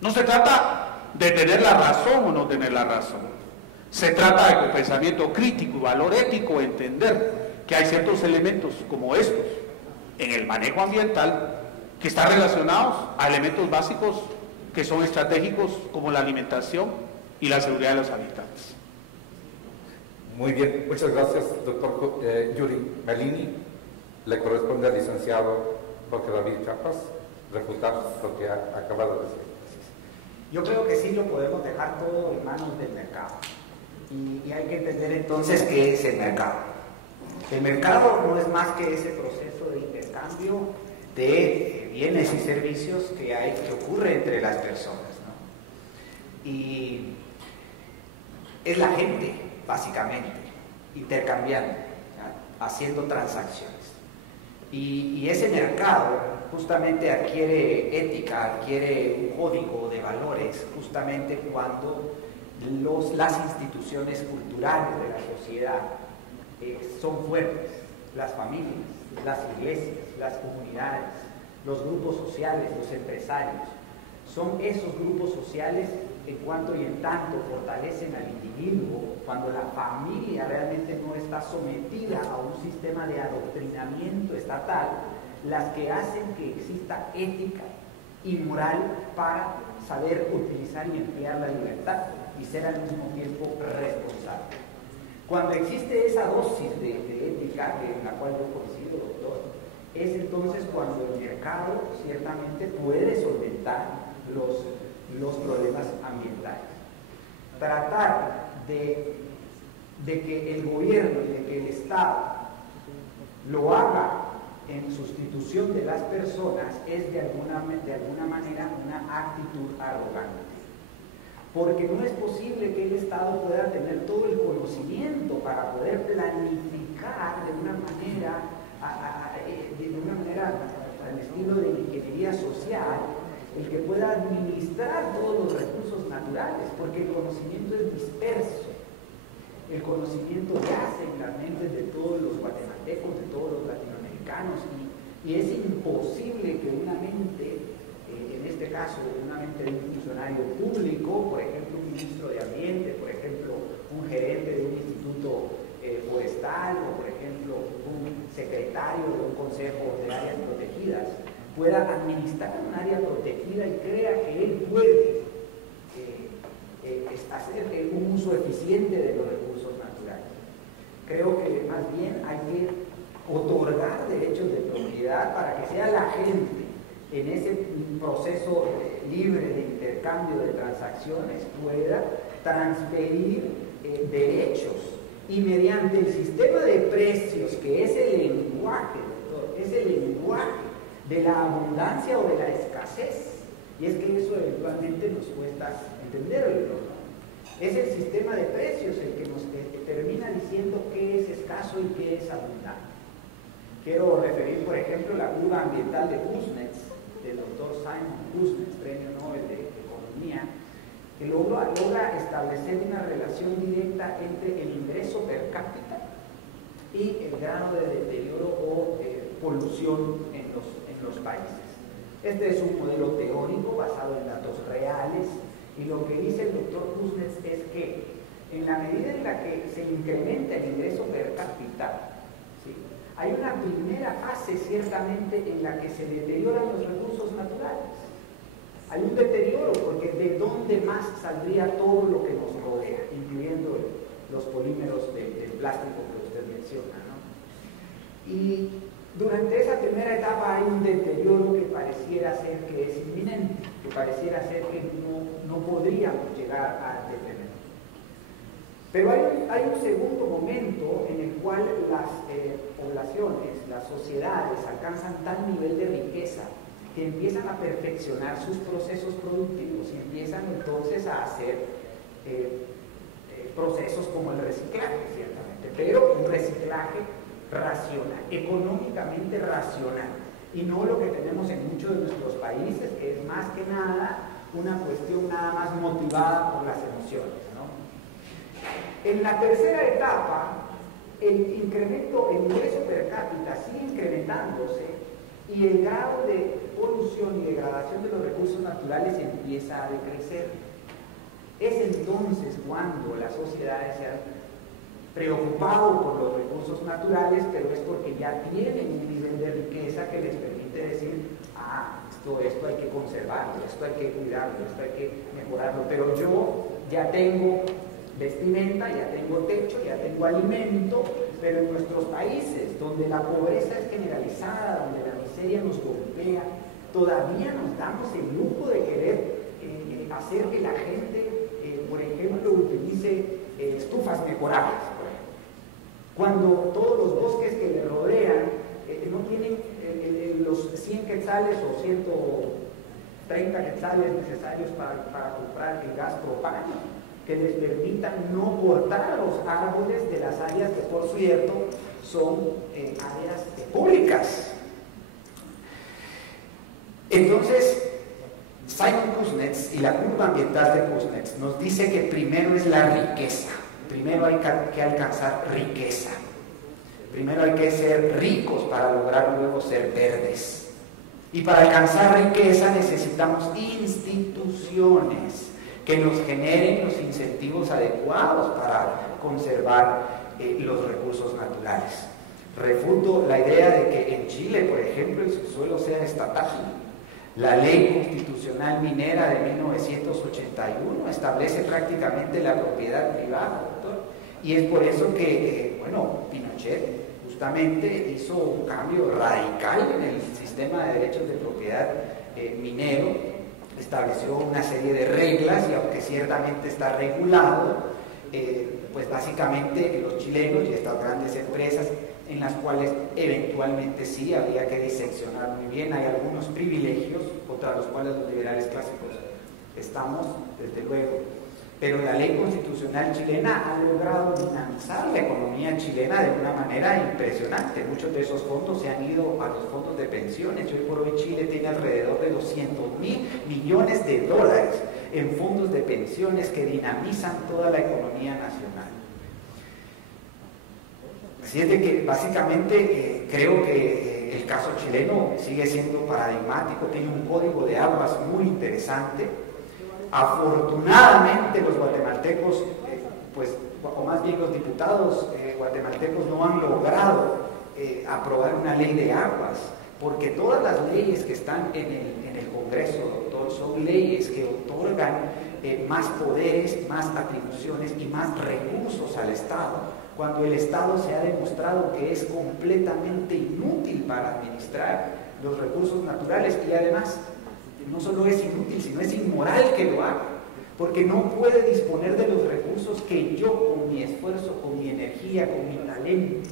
No se trata de tener la razón o no tener la razón. Se trata de pensamiento crítico y valor ético, entender que hay ciertos elementos como estos en el manejo ambiental que están relacionados a elementos básicos que son estratégicos como la alimentación y la seguridad de los habitantes. Muy bien, muchas gracias, doctor Yuri Melini. Le corresponde al licenciado Jorge David Chiapas refutar lo que ha acabado de decir. Yo creo que sí lo podemos dejar todo en manos del mercado. Y hay que entender entonces qué es el mercado. El mercado no es más que ese proceso de intercambio de bienes y servicios que ocurre entre las personas, ¿no? Y es la gente, básicamente, intercambiando, ¿no? Haciendo transacciones. Y ese mercado justamente adquiere ética, adquiere un código de valores justamente cuando las instituciones culturales de la sociedad son fuertes, las familias, las iglesias, las comunidades, los grupos sociales, los empresarios. Son esos grupos sociales en cuanto y en tanto fortalecen al individuo, cuando la familia realmente no está sometida a un sistema de adoctrinamiento estatal, las que hacen que exista ética y moral para saber utilizar y emplear la libertad y ser al mismo tiempo responsable. Cuando existe esa dosis de ética en la cual yo coincido, doctor, es entonces cuando el mercado ciertamente puede solventar los problemas ambientales. Tratar de que el gobierno y de que el Estado lo haga en sustitución de las personas es de alguna manera una actitud arrogante. Porque no es posible que el Estado pueda tener todo el conocimiento para poder planificar de una manera al estilo de ingeniería social, el que pueda administrar todos los recursos naturales, porque el conocimiento es disperso. El conocimiento yace en las mentes de todos los guatemaltecos, de todos los latinoamericanos, y es imposible que una mente, en este caso una mente de un funcionario público, por ejemplo un ministro de Ambiente, por ejemplo un gerente de un instituto forestal, o por ejemplo un secretario de un consejo de áreas protegidas, pueda administrar un área protegida y crea que él puede hacer un uso eficiente de los recursos naturales. Creo que más bien hay que otorgar derechos de propiedad para que sea la gente en ese proceso libre de intercambio de transacciones pueda transferir derechos, y mediante el sistema de precios, que es el lenguaje, doctor, es el lenguaje de la abundancia o de la escasez, y es que eso eventualmente nos cuesta entenderlo, ¿no? Es el sistema de precios el que nos termina diciendo qué es escaso y qué es abundante. Quiero referir, por ejemplo, la curva ambiental de Kuznets, del doctor Simon Kuznets, premio Nobel de Economía, que logra establecer una relación directa entre el ingreso per cápita y el grado de deterioro o polución en los países. Este es un modelo teórico basado en datos reales, y lo que dice el doctor Kuznets es que en la medida en la que se incrementa el ingreso per cápita, ¿sí?, Hay una primera fase ciertamente en la que se deterioran los recursos naturales. Hay un deterioro porque de dónde más saldría todo lo que nos rodea, incluyendo los polímeros del plástico que usted menciona, ¿no? Y durante esa primera etapa hay un deterioro que pareciera ser que es inminente, que pareciera ser que no podríamos llegar a detener. Pero hay un segundo momento en el cual las poblaciones, las sociedades alcanzan tal nivel de riqueza que empiezan a perfeccionar sus procesos productivos y empiezan entonces a hacer procesos como el reciclaje, ciertamente, pero un reciclaje racional, económicamente racional, y no lo que tenemos en muchos de nuestros países, que es más que nada una cuestión nada más motivada por las emociones, ¿no? En la tercera etapa, el incremento, el ingreso per cápita sigue incrementándose y el grado de polución y degradación de los recursos naturales empieza a decrecer. Es entonces cuando las sociedades se han preocupado por los recursos naturales, pero es porque ya tienen un nivel de riqueza que les permite decir, esto hay que conservarlo, esto hay que cuidarlo, esto hay que mejorarlo, pero yo ya tengo vestimenta, ya tengo techo, ya tengo alimento, pero en nuestros países, donde la pobreza es generalizada, donde la miseria nos golpea, todavía nos damos el lujo de querer hacer que la gente, por ejemplo, utilice estufas mejorables, por ejemplo. Cuando todos los bosques que le rodean no tienen los 100 quetzales o 130 quetzales necesarios para comprar el gas propano, que les permitan no cortar los árboles de las áreas que, por cierto, son áreas públicas. Entonces, Simon Kuznets y la curva ambiental de Kuznets nos dice que primero es la riqueza, primero hay que alcanzar riqueza, primero hay que ser ricos para lograr luego ser verdes. Y para alcanzar riqueza necesitamos instituciones que nos generen los incentivos adecuados para conservar los recursos naturales. Refuto la idea de que en Chile, por ejemplo, el subsuelo sea estatal. La Ley Constitucional Minera de 1981 establece prácticamente la propiedad privada, doctor, y es por eso que, Pinochet justamente hizo un cambio radical en el sistema de derechos de propiedad minero, estableció una serie de reglas y aunque ciertamente está regulado, pues básicamente los chilenos y estas grandes empresas en las cuales eventualmente sí habría que diseccionar muy bien, hay algunos privilegios contra los cuales los liberales clásicos estamos, desde luego, pero la ley constitucional chilena ha logrado dinamizar la economía chilena de una manera impresionante. Muchos de esos fondos se han ido a los fondos de pensiones. Hoy por hoy Chile tiene alrededor de 200.000 millones de dólares en fondos de pensiones que dinamizan toda la economía nacional. Así es de que básicamente creo que el caso chileno sigue siendo paradigmático, tiene un código de aguas muy interesante. Afortunadamente los guatemaltecos, o más bien los diputados guatemaltecos no han logrado aprobar una ley de aguas, porque todas las leyes que están en el Congreso, doctor, son leyes que otorgan más poderes, más atribuciones y más recursos al Estado, cuando el Estado se ha demostrado que es completamente inútil para administrar los recursos naturales y además no solo es inútil, sino es inmoral que lo haga, porque no puede disponer de los recursos que yo con mi esfuerzo, con mi energía, con mi talento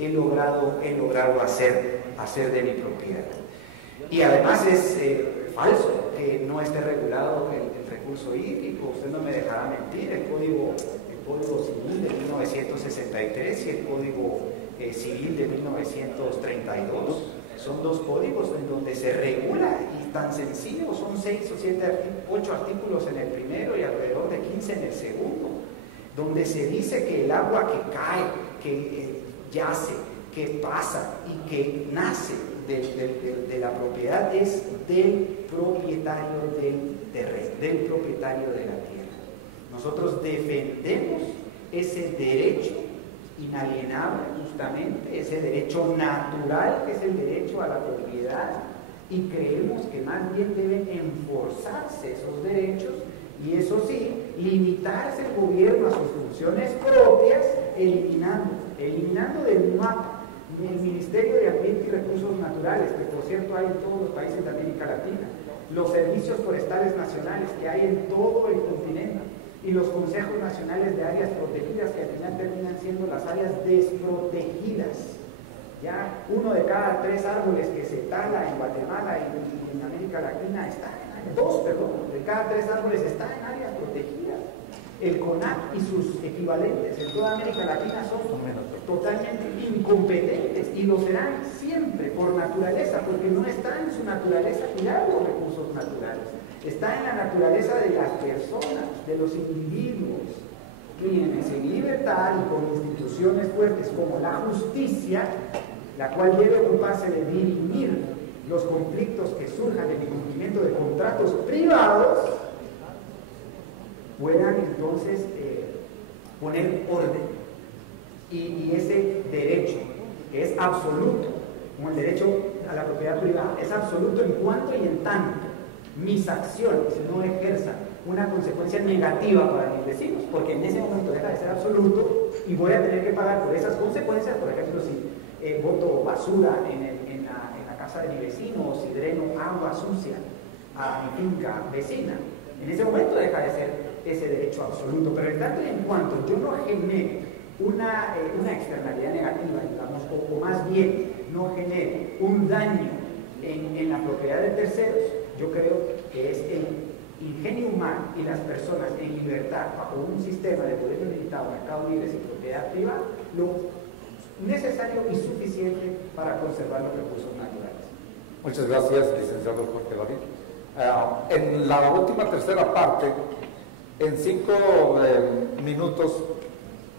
he logrado hacer de mi propiedad. Y además es falso que no esté regulado el recurso hídrico. Usted no me dejará mentir, el Código Civil de 1963 y el Código Civil de 1932 son dos códigos en donde se regula, y tan sencillo, son 6 o 7, 8 artículos en el primero y alrededor de 15 en el segundo, donde se dice que el agua que cae, que yace, que pasa y que nace de la propiedad es del propietario del terreno, del propietario de la tierra. Nosotros defendemos ese derecho inalienable justamente, ese derecho natural que es el derecho a la propiedad, y creemos que más bien deben enforzarse esos derechos y eso sí, limitarse el gobierno a sus funciones propias, eliminando del mapa el Ministerio de Ambiente y Recursos Naturales, que por cierto hay en todos los países de América Latina, los servicios forestales nacionales que hay en todo el continente, y los consejos nacionales de áreas protegidas, que al final terminan siendo las áreas desprotegidas. Ya 1 de cada 3 árboles que se tala en Guatemala y en América Latina está en 2 de cada 3 árboles está en áreas protegidas. El CONAC y sus equivalentes en toda América Latina son totalmente incompetentes y lo serán siempre por naturaleza, porque no está en su naturaleza cuidar los recursos naturales. Está en la naturaleza de las personas, de los individuos, quienes en libertad y con instituciones fuertes como la justicia, la cual debe ocuparse de dirimir los conflictos que surjan del incumplimiento de contratos privados, puedan entonces poner orden. Y ese derecho, que es absoluto, como el derecho a la propiedad privada, es absoluto en cuanto y en tanto mis acciones no ejerzan una consecuencia negativa para mis vecinos, porque en ese momento deja de ser absoluto y voy a tener que pagar por esas consecuencias. Por ejemplo, si boto basura en la casa de mi vecino, o si dreno agua sucia a mi finca vecina, en ese momento deja de ser ese derecho absoluto. Pero en tanto y en cuanto yo no genere una externalidad negativa, digamos, o más bien no genere un daño en la propiedad de terceros, yo creo que es el ingenio humano y las personas en libertad bajo un sistema de poder ilimitado, mercados libres y propiedad privada, lo necesario y suficiente para conservar los recursos naturales. Muchas gracias, licenciado Jorge David. En la última tercera parte, en 5 minutos,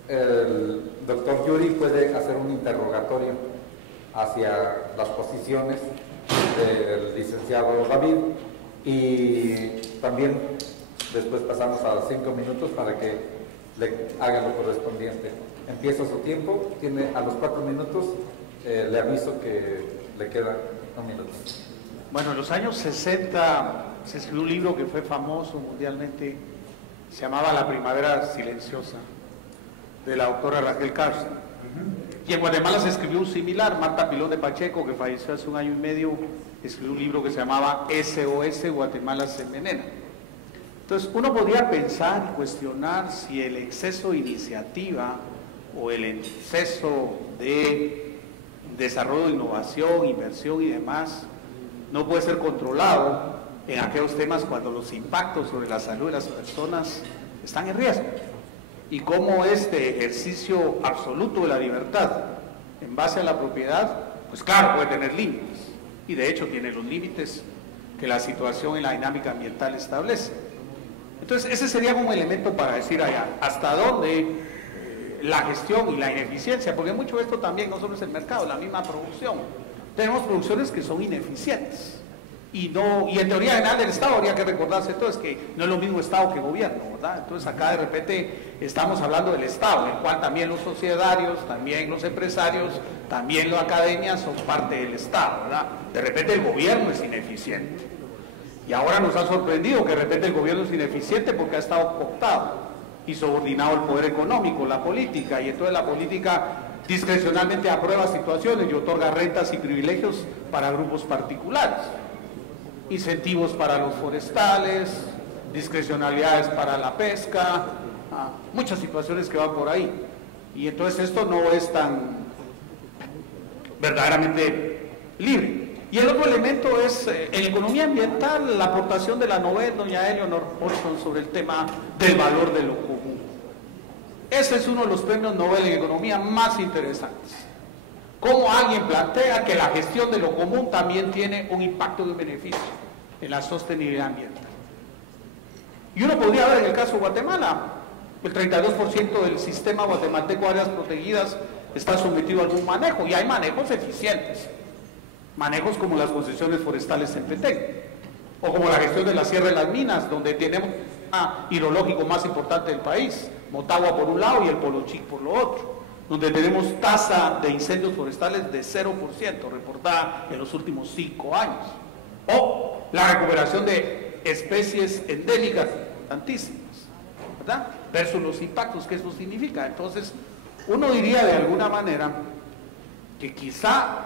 el doctor Yuri puede hacer un interrogatorio hacia las posiciones del licenciado David, y también después pasamos a 5 minutos para que le haga lo correspondiente. Empieza su tiempo, tiene a los 4 minutos, le aviso que le queda 1 minuto. Bueno, en los años 60 se escribió un libro que fue famoso mundialmente, se llamaba La Primavera Silenciosa, de la autora Raquel Carson. Y en Guatemala se escribió un similar. Marta Pilón de Pacheco, que falleció hace 1 año y medio, escribió un libro que se llamaba SOS Guatemala se envenena. Entonces uno podría pensar y cuestionar si el exceso de iniciativa o el exceso de desarrollo, innovación, inversión y demás no puede ser controlado en aquellos temas cuando los impactos sobre la salud de las personas están en riesgo. Y cómo este ejercicio absoluto de la libertad en base a la propiedad, pues claro, puede tener límites, y de hecho tiene los límites que la situación y la dinámica ambiental establece. Entonces ese sería como elemento para decir allá hasta dónde la gestión y la ineficiencia, porque mucho de esto también no solo es el mercado, la misma producción. Tenemos producciones que son ineficientes. Y en teoría general del Estado habría que recordarse todo, es que no es lo mismo Estado que gobierno, ¿verdad? Entonces acá de repente estamos hablando del Estado, en el cual también los societarios, también los empresarios, también la academia son parte del Estado, ¿verdad? De repente el gobierno es ineficiente. Y ahora nos ha sorprendido que de repente el gobierno es ineficiente porque ha estado cooptado y subordinado al poder económico, la política, y entonces la política discrecionalmente aprueba situaciones y otorga rentas y privilegios para grupos particulares. Incentivos para los forestales, discrecionalidades para la pesca, muchas situaciones que van por ahí. Y entonces esto no es tan verdaderamente libre. Y el otro elemento es, en economía ambiental, la aportación de la Nobel, doña Eleanor Olson, sobre el tema del valor de lo común. Ese es uno de los premios Nobel en economía más interesantes. Cómo alguien plantea que la gestión de lo común también tiene un impacto de un beneficio en la sostenibilidad ambiental. Y uno podría ver en el caso de Guatemala, el 32% del sistema guatemalteco de áreas protegidas está sometido a algún manejo, y hay manejos eficientes, manejos como las concesiones forestales en Petén, o como la gestión de la Sierra de las Minas, donde tenemos el hidrológico más importante del país, Motagua por un lado y el Polo Chic por lo otro. donde tenemos tasa de incendios forestales de 0% reportada en los últimos 5 años, o la recuperación de especies endémicas tantísimas, ¿verdad? Versus los impactos que eso significa. Entonces, uno diría de alguna manera que quizá,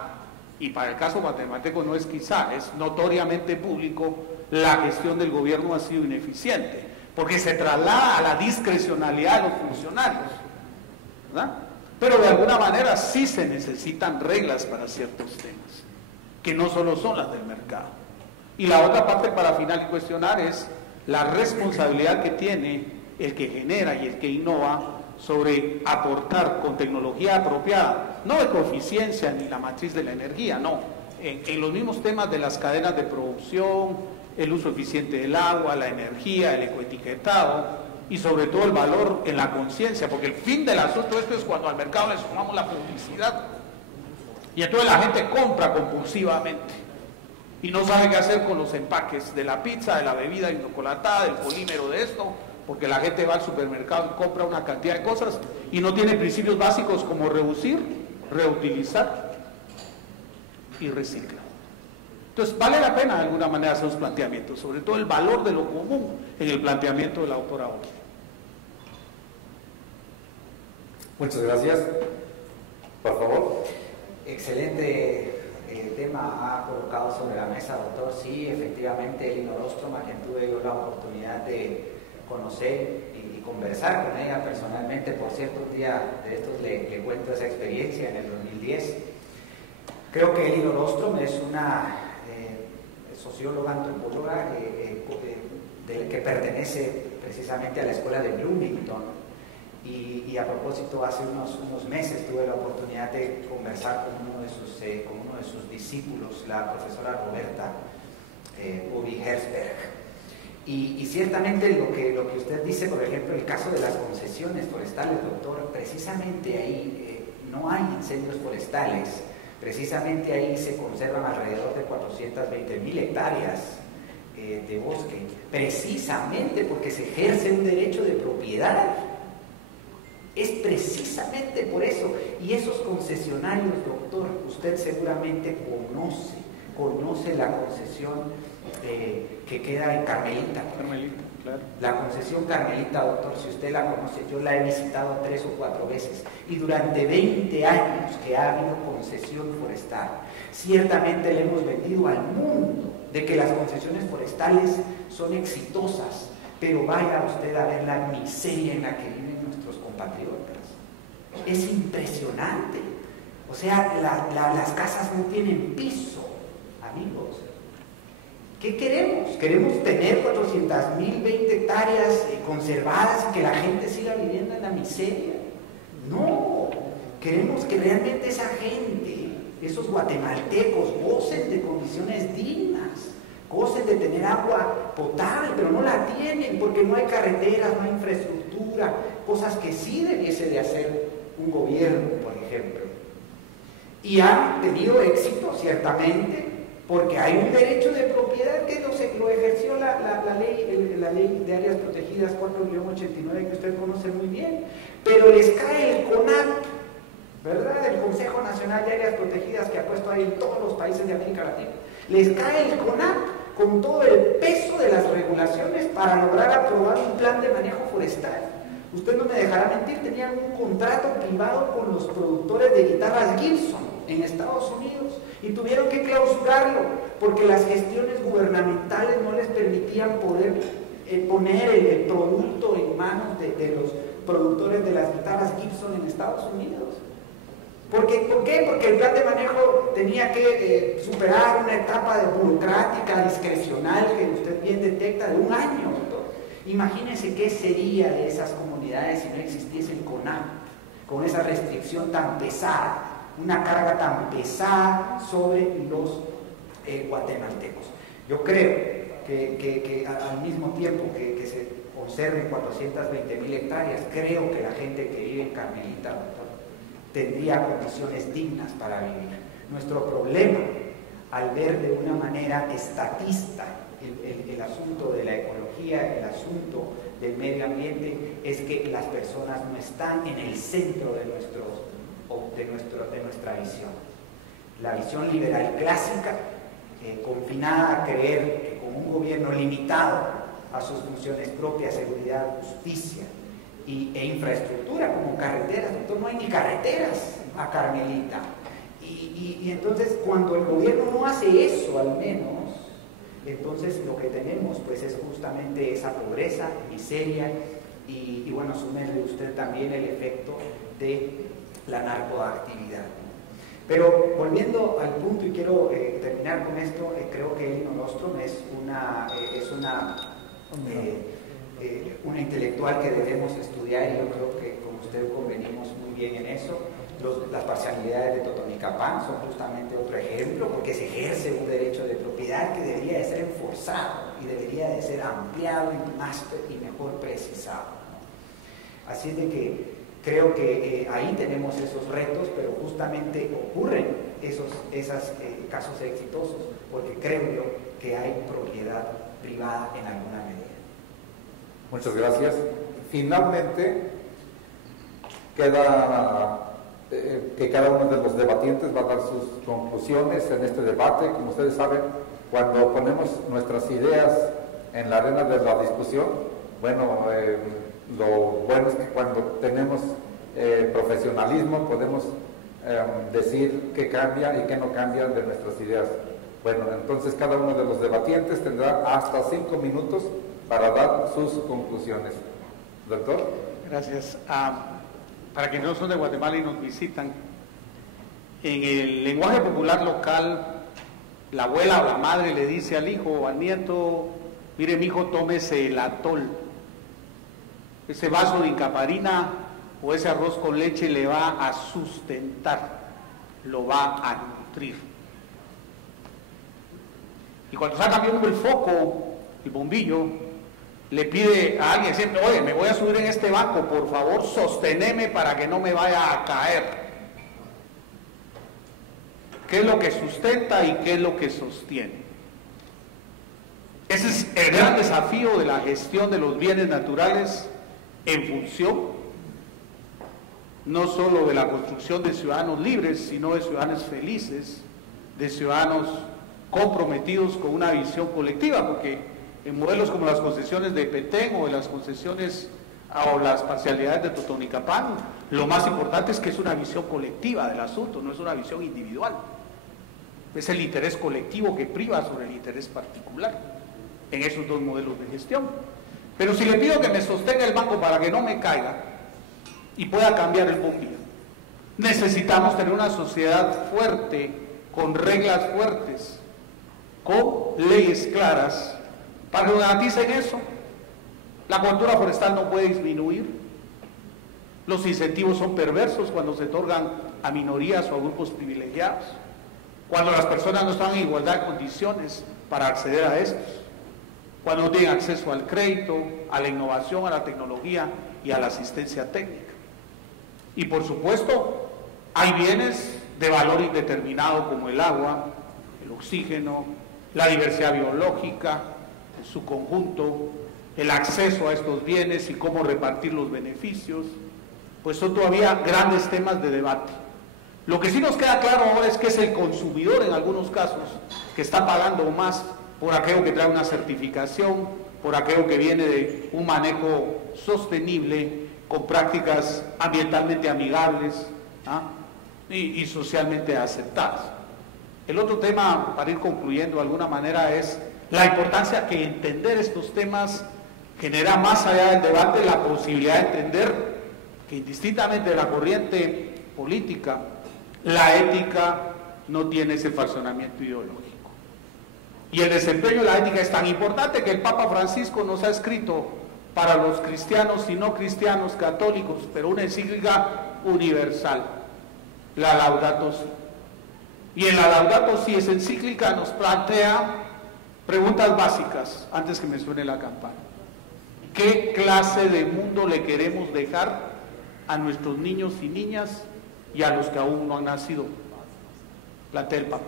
y para el caso guatemalteco no es quizá, es notoriamente público, la gestión del gobierno ha sido ineficiente, porque se traslada a la discrecionalidad de los funcionarios, ¿verdad? Pero de alguna manera sí se necesitan reglas para ciertos temas, que no solo son las del mercado. Y la otra parte para final y cuestionar es la responsabilidad que tiene el que genera y el que innova sobre aportar con tecnología apropiada, no ecoeficiencia ni la matriz de la energía, no, en los mismos temas de las cadenas de producción, el uso eficiente del agua, la energía, el ecoetiquetado y sobre todo el valor en la conciencia, porque el fin del asunto esto es cuando al mercado le sumamos la publicidad y entonces la gente compra compulsivamente y no sabe qué hacer con los empaques de la pizza, de la bebida inocolatada, del polímero de esto, porque la gente va al supermercado y compra una cantidad de cosas y no tiene principios básicos como reducir, reutilizar y reciclar. Entonces vale la pena de alguna manera hacer los planteamientos, sobre todo el valor de lo común en el planteamiento de la autora Olga. Muchas gracias. Por favor. Excelente tema ha colocado sobre la mesa, doctor. Sí, efectivamente, Elinor Ostrom, a quien tuve yo la oportunidad de conocer y conversar con ella personalmente, por cierto, un día de estos le cuento esa experiencia en el 2010. Creo que Elinor Ostrom es una socióloga, antropóloga que pertenece precisamente a la escuela de Bloomington. Y a propósito, hace unos meses tuve la oportunidad de conversar con uno de sus discípulos, la profesora Roberta Ubi Herzberg. Y ciertamente lo que usted dice, por ejemplo, el caso de las concesiones forestales, doctor, precisamente ahí no hay incendios forestales, precisamente ahí se conservan alrededor de 420.000 hectáreas de bosque, precisamente porque se ejerce un derecho de propiedad. Es precisamente por eso. Y esos concesionarios, doctor, usted seguramente conoce la concesión que queda en Carmelita. Carmelita, claro. La concesión Carmelita, doctor, si usted la conoce, yo la he visitado 3 o 4 veces. Y durante 20 años que ha habido concesión forestal, ciertamente le hemos vendido al mundo de que las concesiones forestales son exitosas, pero vaya usted a ver la miseria en la que viven nuestros compatriotas. Es impresionante. O sea, las casas no tienen piso, amigos. ¿Qué queremos? ¿Queremos tener 400.020 hectáreas conservadas y que la gente siga viviendo en la miseria? No. Queremos que realmente esa gente, esos guatemaltecos, gocen de condiciones dignas, gocen de tener agua potable, pero no la tienen porque no hay carreteras, no hay infraestructura, cosas que sí debiese de hacer un gobierno, por ejemplo. Y han tenido éxito, ciertamente, porque hay un derecho de propiedad que lo ejerció la ley de áreas protegidas 4-89, que usted conoce muy bien, pero les cae el CONAP, ¿verdad? El Consejo Nacional de Áreas Protegidas, que ha puesto ahí en todos los países de América Latina. Les cae el CONAP con todo el peso de las regulaciones para lograr aprobar un plan de manejo forestal. Usted no me dejará mentir, tenían un contrato privado con los productores de guitarras Gibson en Estados Unidos y tuvieron que clausurarlo porque las gestiones gubernamentales no les permitían poder poner el producto en manos de los productores de las guitarras Gibson en Estados Unidos. ¿Por qué? Porque el plan de manejo tenía que superar una etapa burocrática, discrecional, que usted bien detecta, de un año. Imagínense qué sería de esas comunidades si no existiese el CONAP, con esa restricción tan pesada, una carga tan pesada sobre los guatemaltecos. Yo creo que al mismo tiempo que se conserven 420.000 hectáreas, creo que la gente que vive en Carmelita, doctor, tendría condiciones dignas para vivir. Nuestro problema, al ver de una manera estatista el asunto de la ecología ecología, el asunto del medio ambiente, es que las personas no están en el centro de nuestra visión. La visión liberal clásica, confinada a creer que con un gobierno limitado a sus funciones propias, seguridad, justicia e infraestructura, como carreteras, entonces no hay ni carreteras a Carmelita. Y entonces cuando el gobierno no hace eso, al menos, entonces lo que tenemos pues es justamente esa pobreza, miseria y bueno, súmele usted también el efecto de la narcoactividad. Pero volviendo al punto, y quiero terminar con esto, creo que Elinor Ostrom es una intelectual que debemos estudiar, y yo creo que con usted convenimos muy bien en eso. Las parcialidades de Totonicapán son justamente otro ejemplo, porque se ejerce un derecho de propiedad que debería de ser enforzado y debería de ser ampliado y más y mejor precisado, ¿no? Así de que creo que ahí tenemos esos retos, pero justamente ocurren esos casos exitosos, porque creo yo que hay propiedad privada en alguna medida. Muchas gracias. Finalmente, queda que cada uno de los debatientes va a dar sus conclusiones en este debate. Como ustedes saben, cuando ponemos nuestras ideas en la arena de la discusión, bueno, lo bueno es que cuando tenemos profesionalismo podemos decir qué cambia y qué no cambia de nuestras ideas. Bueno, entonces cada uno de los debatientes tendrá hasta 5 minutos para dar sus conclusiones. Doctor. Gracias. Para quienes no son de Guatemala y nos visitan, en el lenguaje popular local, la abuela o la madre le dice al hijo o al nieto: mire, mijo, tómese el atol. Ese vaso de incaparina o ese arroz con leche le va a sustentar, lo va a nutrir. Y cuando saca bien el foco, el bombillo, le pide a alguien, dice: oye, me voy a subir en este banco, por favor, sosteneme para que no me vaya a caer. ¿Qué es lo que sustenta y qué es lo que sostiene? Ese es el gran desafío de la gestión de los bienes naturales en función no solo de la construcción de ciudadanos libres, sino de ciudadanos felices, de ciudadanos comprometidos con una visión colectiva, porque en modelos como las concesiones de Petén o de las concesiones o las parcialidades de Totonicapán, lo más importante es que es una visión colectiva del asunto, no es una visión individual. Es el interés colectivo que priva sobre el interés particular en esos dos modelos de gestión. Pero si le pido que me sostenga el banco para que no me caiga y pueda cambiar el bombillo, necesitamos tener una sociedad fuerte, con reglas fuertes, con leyes claras, para que garanticen eso. La cobertura forestal no puede disminuir. Los incentivos son perversos cuando se otorgan a minorías o a grupos privilegiados, cuando las personas no están en igualdad de condiciones para acceder a estos, cuando no tienen acceso al crédito, a la innovación, a la tecnología y a la asistencia técnica. Y por supuesto, hay bienes de valor indeterminado como el agua, el oxígeno, la diversidad biológica en su conjunto, el acceso a estos bienes y cómo repartir los beneficios, pues son todavía grandes temas de debate. Lo que sí nos queda claro ahora es que es el consumidor en algunos casos que está pagando más por aquello que trae una certificación, por aquello que viene de un manejo sostenible, con prácticas ambientalmente amigables y socialmente aceptadas. El otro tema, para ir concluyendo de alguna manera, es la importancia que entender estos temas genera más allá del debate la posibilidad de entender que indistintamente de la corriente política, la ética no tiene ese fraccionamiento ideológico. Y el desempeño de la ética es tan importante que el Papa Francisco nos ha escrito para los cristianos y no cristianos católicos, pero una encíclica universal, la Laudato Si. Y en la Laudato Si, esa encíclica nos plantea preguntas básicas antes que me suene la campana. ¿Qué clase de mundo le queremos dejar a nuestros niños y niñas y a los que aún no han nacido? Plantea el Papa.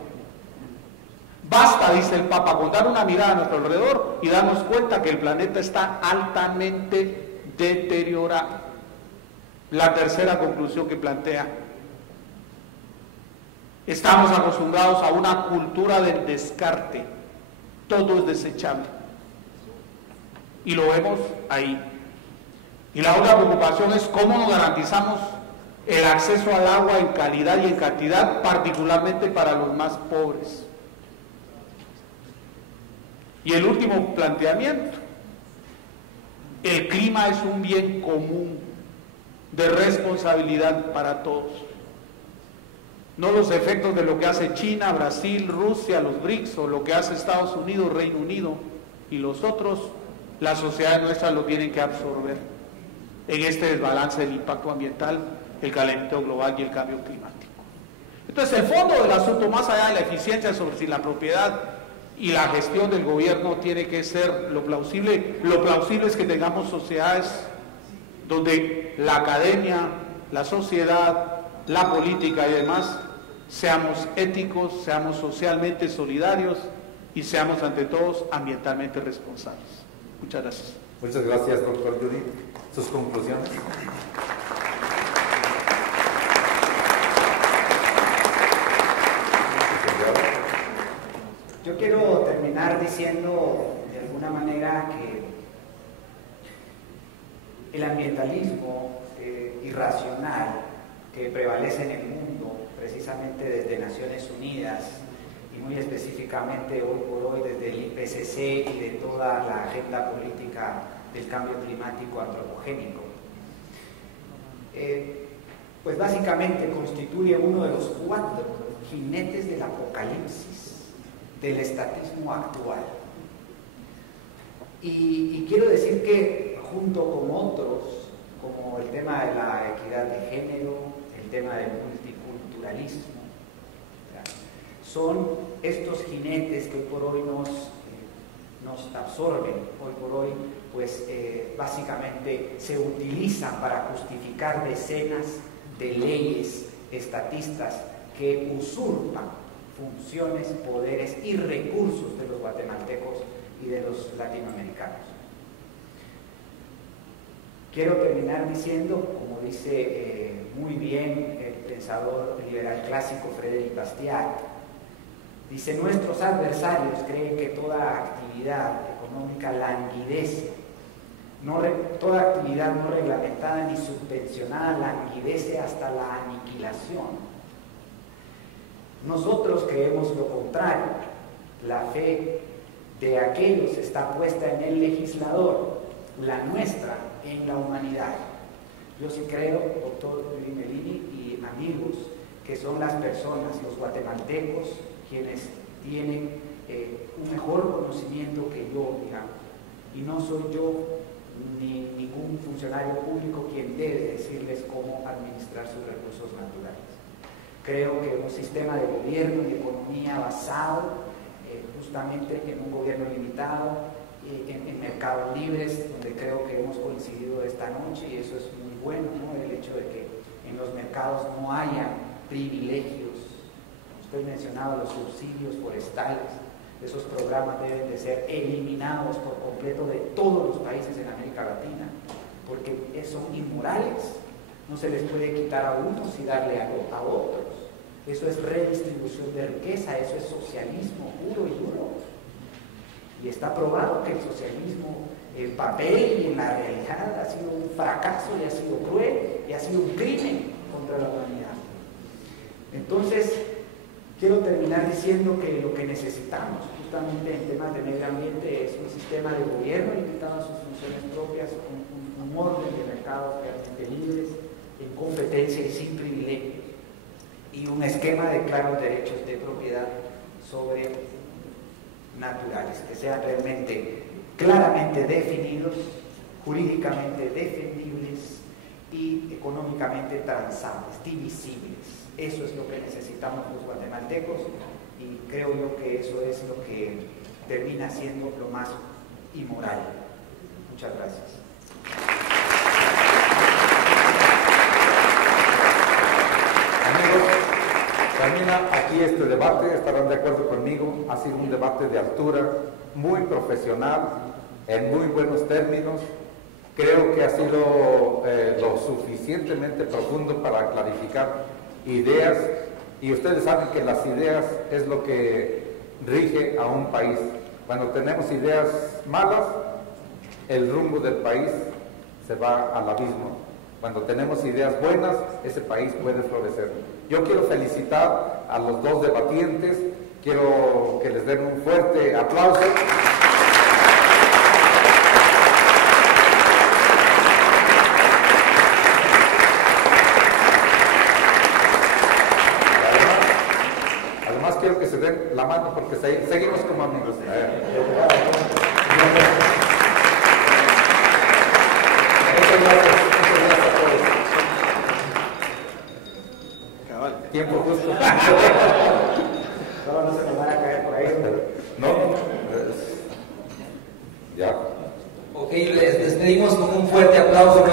Basta, dice el Papa, con dar una mirada a nuestro alrededor y darnos cuenta que el planeta está altamente deteriorado. La tercera conclusión que plantea: estamos acostumbrados a una cultura del descarte, todo es desechable. Y lo vemos ahí. Y la otra preocupación es cómo nos garantizamos el acceso al agua en calidad y en cantidad, particularmente para los más pobres. Y el último planteamiento: el clima es un bien común de responsabilidad para todos. No los efectos de lo que hace China, Brasil, Rusia, los BRICS, o lo que hace Estados Unidos, Reino Unido y los otros, las sociedades nuestras lo tienen que absorber en este desbalance del impacto ambiental, el calentamiento global y el cambio climático. Entonces, el fondo del asunto, más allá de la eficiencia sobre si la propiedad y la gestión del gobierno tiene que ser lo plausible es que tengamos sociedades donde la academia, la sociedad, la política y demás seamos éticos, seamos socialmente solidarios y seamos ante todos ambientalmente responsables. Muchas gracias. Muchas gracias, doctor Judy. ¿Sus conclusiones? Yo quiero terminar diciendo de alguna manera que el ambientalismo irracional que prevalece en el mundo, precisamente desde Naciones Unidas y muy específicamente hoy por hoy desde el IPCC y de toda la agenda política del cambio climático antropogénico, pues básicamente constituye uno de los 4 jinetes del apocalipsis del estatismo actual. Y quiero decir que junto con otros, como el tema de la equidad de género, el tema del multiculturalismo, son estos jinetes que hoy por hoy nos absorben, hoy por hoy pues básicamente se utilizan para justificar decenas de leyes estatistas que usurpan funciones, poderes y recursos de los guatemaltecos y de los latinoamericanos. Quiero terminar diciendo, como dice muy bien el pensador liberal clásico Frédéric Bastiat, dice: nuestros adversarios creen que toda actividad económica languidece, toda actividad no reglamentada ni subvencionada languidece hasta la aniquilación. Nosotros creemos lo contrario. La fe de aquellos está puesta en el legislador, la nuestra en la humanidad. Yo sí creo, doctor Mellini y amigos, que son las personas, los guatemaltecos, quienes tienen un mejor conocimiento que yo, digamos, y no soy yo ni ningún funcionario público quien debe decirles cómo administrar sus recursos naturales. Creo que un sistema de gobierno y economía basado justamente en un gobierno limitado, en mercados libres, donde creo que hemos coincidido esta noche, y eso es muy bueno, ¿no? El hecho de que en los mercados no haya privilegios. Usted mencionaba los subsidios forestales. Esos programas deben de ser eliminados por completo de todos los países en América Latina, porque son inmorales. No se les puede quitar a unos y darle a otros. Eso es redistribución de riqueza, eso es socialismo puro y duro. Y está probado que el socialismo en papel y en la realidad ha sido un fracaso y ha sido cruel y ha sido un crimen contra la humanidad. Entonces, quiero terminar diciendo que lo que necesitamos justamente en temas de medio ambiente es un sistema de gobierno limitado a sus funciones propias, un orden de mercados realmente libres, en competencia y sin privilegios, y un esquema de claros derechos de propiedad sobre naturales, que sean realmente claramente definidos, jurídicamente defendibles y económicamente transables, divisibles. Eso es lo que necesitamos los guatemaltecos, y creo yo que eso es lo que termina siendo lo más inmoral. Muchas gracias. Amigos, también mañana aquí este debate, estarán de acuerdo conmigo, ha sido un debate de altura, muy profesional, en muy buenos términos. Creo que ha sido lo suficientemente profundo para clarificar ideas, y ustedes saben que las ideas es lo que rige a un país. Cuando tenemos ideas malas, el rumbo del país se va al abismo. Cuando tenemos ideas buenas, ese país puede florecer. Yo quiero felicitar a los dos debatientes, quiero que les den un fuerte aplauso. Además quiero que se den la mano porque seguimos como amigos. Tiempo justo. No se nos van a caer por ahí. No, ya. Ok, les despedimos con un fuerte aplauso.